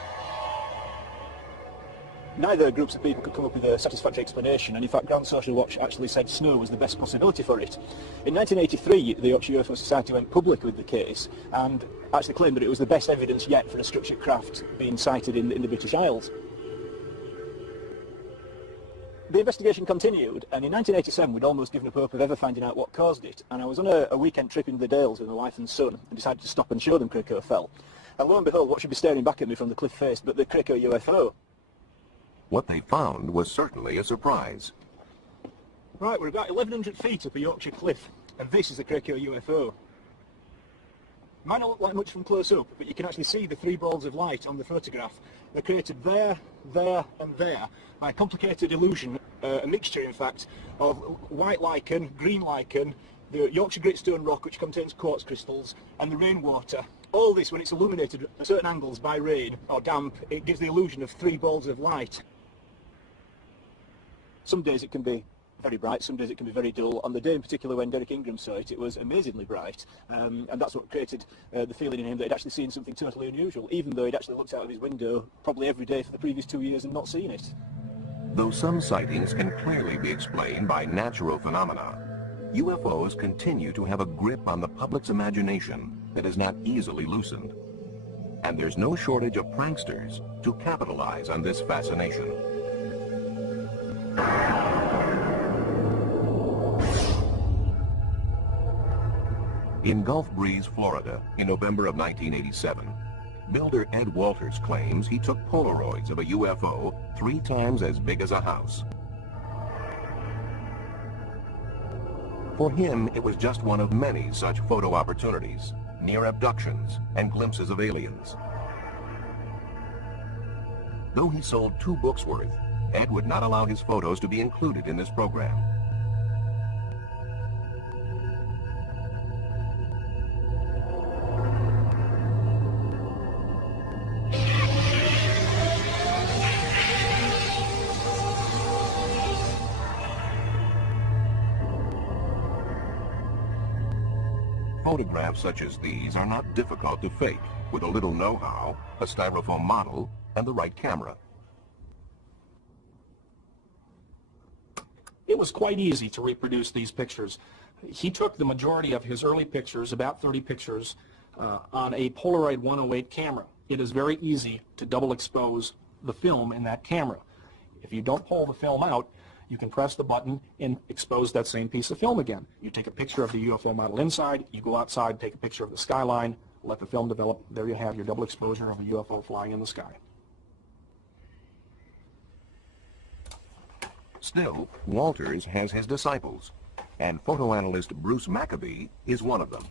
Neither groups of people could come up with a satisfactory explanation, and in fact Ground Social Watch actually said snow was the best possibility for it. In 1983, the Yorkshire UFO Society went public with the case and actually claimed that it was the best evidence yet for a structured craft being sighted in the British Isles. the investigation continued, and in 1987 we'd almost given up hope of ever finding out what caused it, and I was on a weekend trip into the Dales with my wife and son and decided to stop and show them Cusco fell. And lo and behold, what should be staring back at me from the cliff face but the Cusco UFO. What they found was certainly a surprise. Right, we're about 1,100 feet up a Yorkshire cliff, and this is a Cusco UFO. It might not look like much from close up, but you can actually see the three balls of light on the photograph. They're created there, there and there by a complicated illusion, a mixture in fact, of white lichen, green lichen, the Yorkshire gritstone rock which contains quartz crystals, and the rainwater. All this, when it's illuminated at certain angles by rain or damp, it gives the illusion of three balls of light. Some days it can be very bright, some days it can be very dull. On the day in particular when Derek Ingram saw it, it was amazingly bright, and that's what created the feeling in him that he'd actually seen something totally unusual, even though he'd actually looked out of his window probably every day for the previous 2 years and not seen it. Though some sightings can clearly be explained by natural phenomena, UFOs continue to have a grip on the public's imagination that is not easily loosened. And there's no shortage of pranksters to capitalize on this fascination. In Gulf Breeze, Florida, in November of 1987, builder Ed Walters claims he took Polaroids of a UFO 3 times as big as a house. For him, it was just one of many such photo opportunities, near abductions and glimpses of aliens. Though he sold 2 books worth, Ed would not allow his photos to be included in this program. Photographs such as these are not difficult to fake with a little know-how, a styrofoam model, and the right camera. It was quite easy to reproduce these pictures. He took the majority of his early pictures, about 30 pictures, on a Polaroid 108 camera. It is very easy to double expose the film in that camera. If you don't pull the film out, you can press the button and expose that same piece of film again. You take a picture of the UFO model inside, you go outside, take a picture of the skyline, let the film develop. There you have your double exposure of a UFO flying in the sky. Still, Walters has his disciples, and photoanalyst Bruce Maccabee is one of them.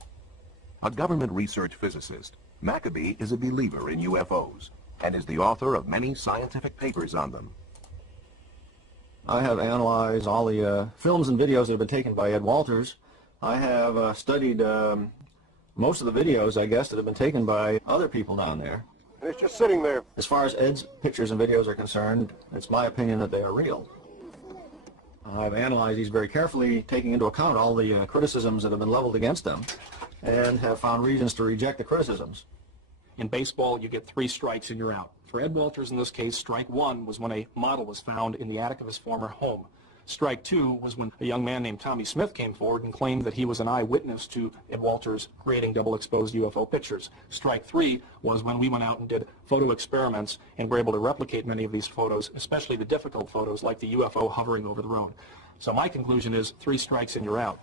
A government research physicist, Maccabee is a believer in UFOs and is the author of many scientific papers on them. I have analyzed all the films and videos that have been taken by Ed Walters. I have studied most of the videos, I guess, that have been taken by other people down there. And it's just sitting there. As far as Ed's pictures and videos are concerned, it's my opinion that they are real. I've analyzed these very carefully, taking into account all the criticisms that have been leveled against them, and have found reasons to reject the criticisms. In baseball, you get 3 strikes and you're out. For Ed Walters, in this case, strike 1 was when a model was found in the attic of his former home. Strike 2 was when a young man named Tommy Smith came forward and claimed that he was an eyewitness to Ed Walters creating double-exposed UFO pictures. Strike 3 was when we went out and did photo experiments and were able to replicate many of these photos, especially the difficult photos like the UFO hovering over the road. So my conclusion is 3 strikes and you're out.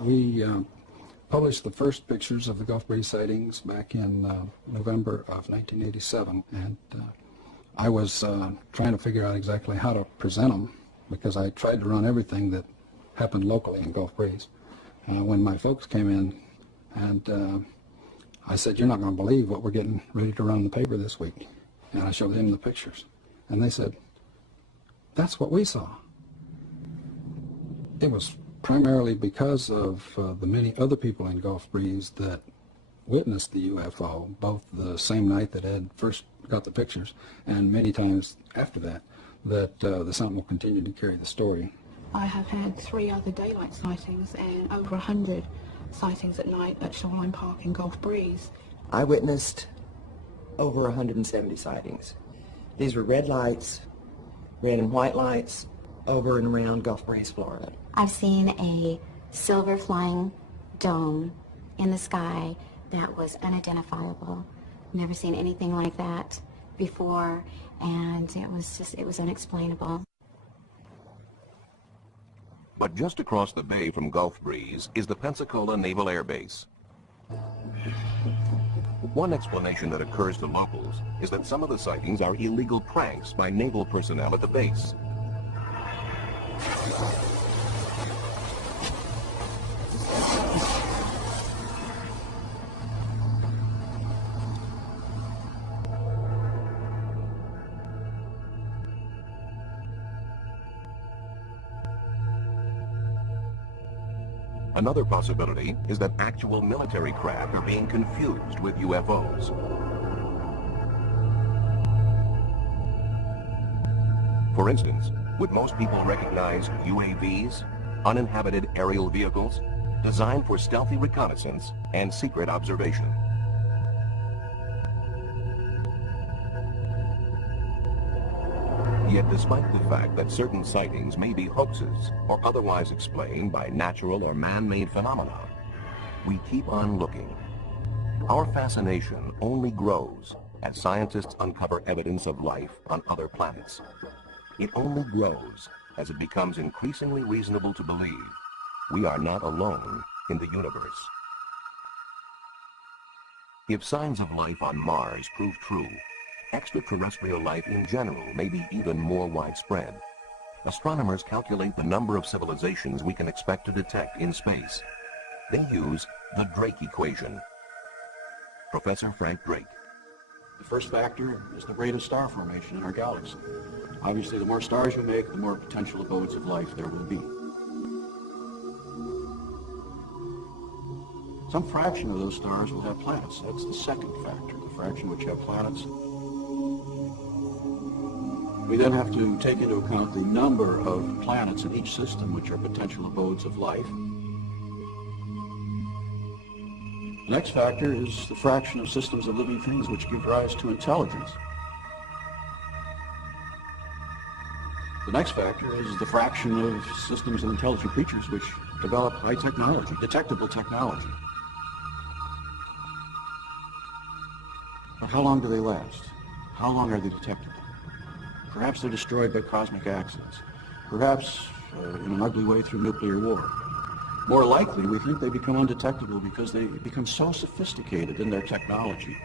We published the first pictures of the Gulf Breeze sightings back in November of 1987, and I was trying to figure out exactly how to present them, because I tried to run everything that happened locally in Gulf Breeze. When my folks came in, and I said, "You're not going to believe what we're getting ready to run in the paper this week," and I showed them the pictures, and they said, "That's what we saw." It was primarily because of the many other people in Gulf Breeze that witnessed the UFO, both the same night that Ed first got the pictures and many times after that, that the Sentinel continued to carry the story. I have had 3 other daylight sightings and over 100 sightings at night at Shoreline Park in Gulf Breeze. I witnessed over 170 sightings. These were red lights, red and white lights, over and around Gulf Breeze, Florida. I've seen a silver flying dome in the sky that was unidentifiable. Never seen anything like that before, and it was unexplainable. But just across the bay from Gulf Breeze is the Pensacola Naval Air Base. One explanation that occurs to locals is that some of the sightings are illegal pranks by naval personnel at the base. Another possibility is that actual military craft are being confused with UFOs. For instance, would most people recognize UAVs, uninhabited aerial vehicles, designed for stealthy reconnaissance and secret observation? Yet despite the fact that certain sightings may be hoaxes or otherwise explained by natural or man-made phenomena, we keep on looking. Our fascination only grows as scientists uncover evidence of life on other planets. It only grows as it becomes increasingly reasonable to believe we are not alone in the universe. If signs of life on Mars prove true, extraterrestrial life in general may be even more widespread. Astronomers calculate the number of civilizations we can expect to detect in space. They use the Drake equation. Professor Frank Drake. The first factor is the rate of star formation in our galaxy. Obviously, the more stars you make, the more potential abodes of life there will be. Some fraction of those stars will have planets. That's the second factor, the fraction which have planets. We then have to take into account the number of planets in each system which are potential abodes of life. The next factor is the fraction of systems of living things which give rise to intelligence. The next factor is the fraction of systems of intelligent creatures which develop high technology, detectable technology. But how long do they last? How long are they detectable? Perhaps they're destroyed by cosmic accidents. Perhaps in an ugly way through nuclear war. More likely, we think they become undetectable because they become so sophisticated in their technology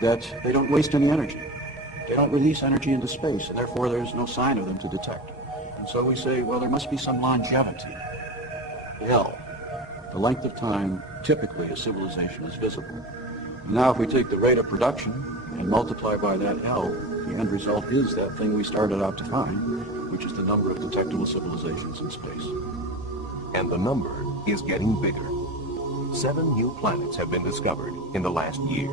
that they don't waste any energy. They don't release energy into space, and therefore there's no sign of them to detect. And so we say, well, there must be some longevity. L, the length of time typically a civilization is visible. Now if we take the rate of production and multiply by that L, the end result is that thing we started out to find, which is the number of detectable civilizations in space. And the number is getting bigger. 7 new planets have been discovered in the last year.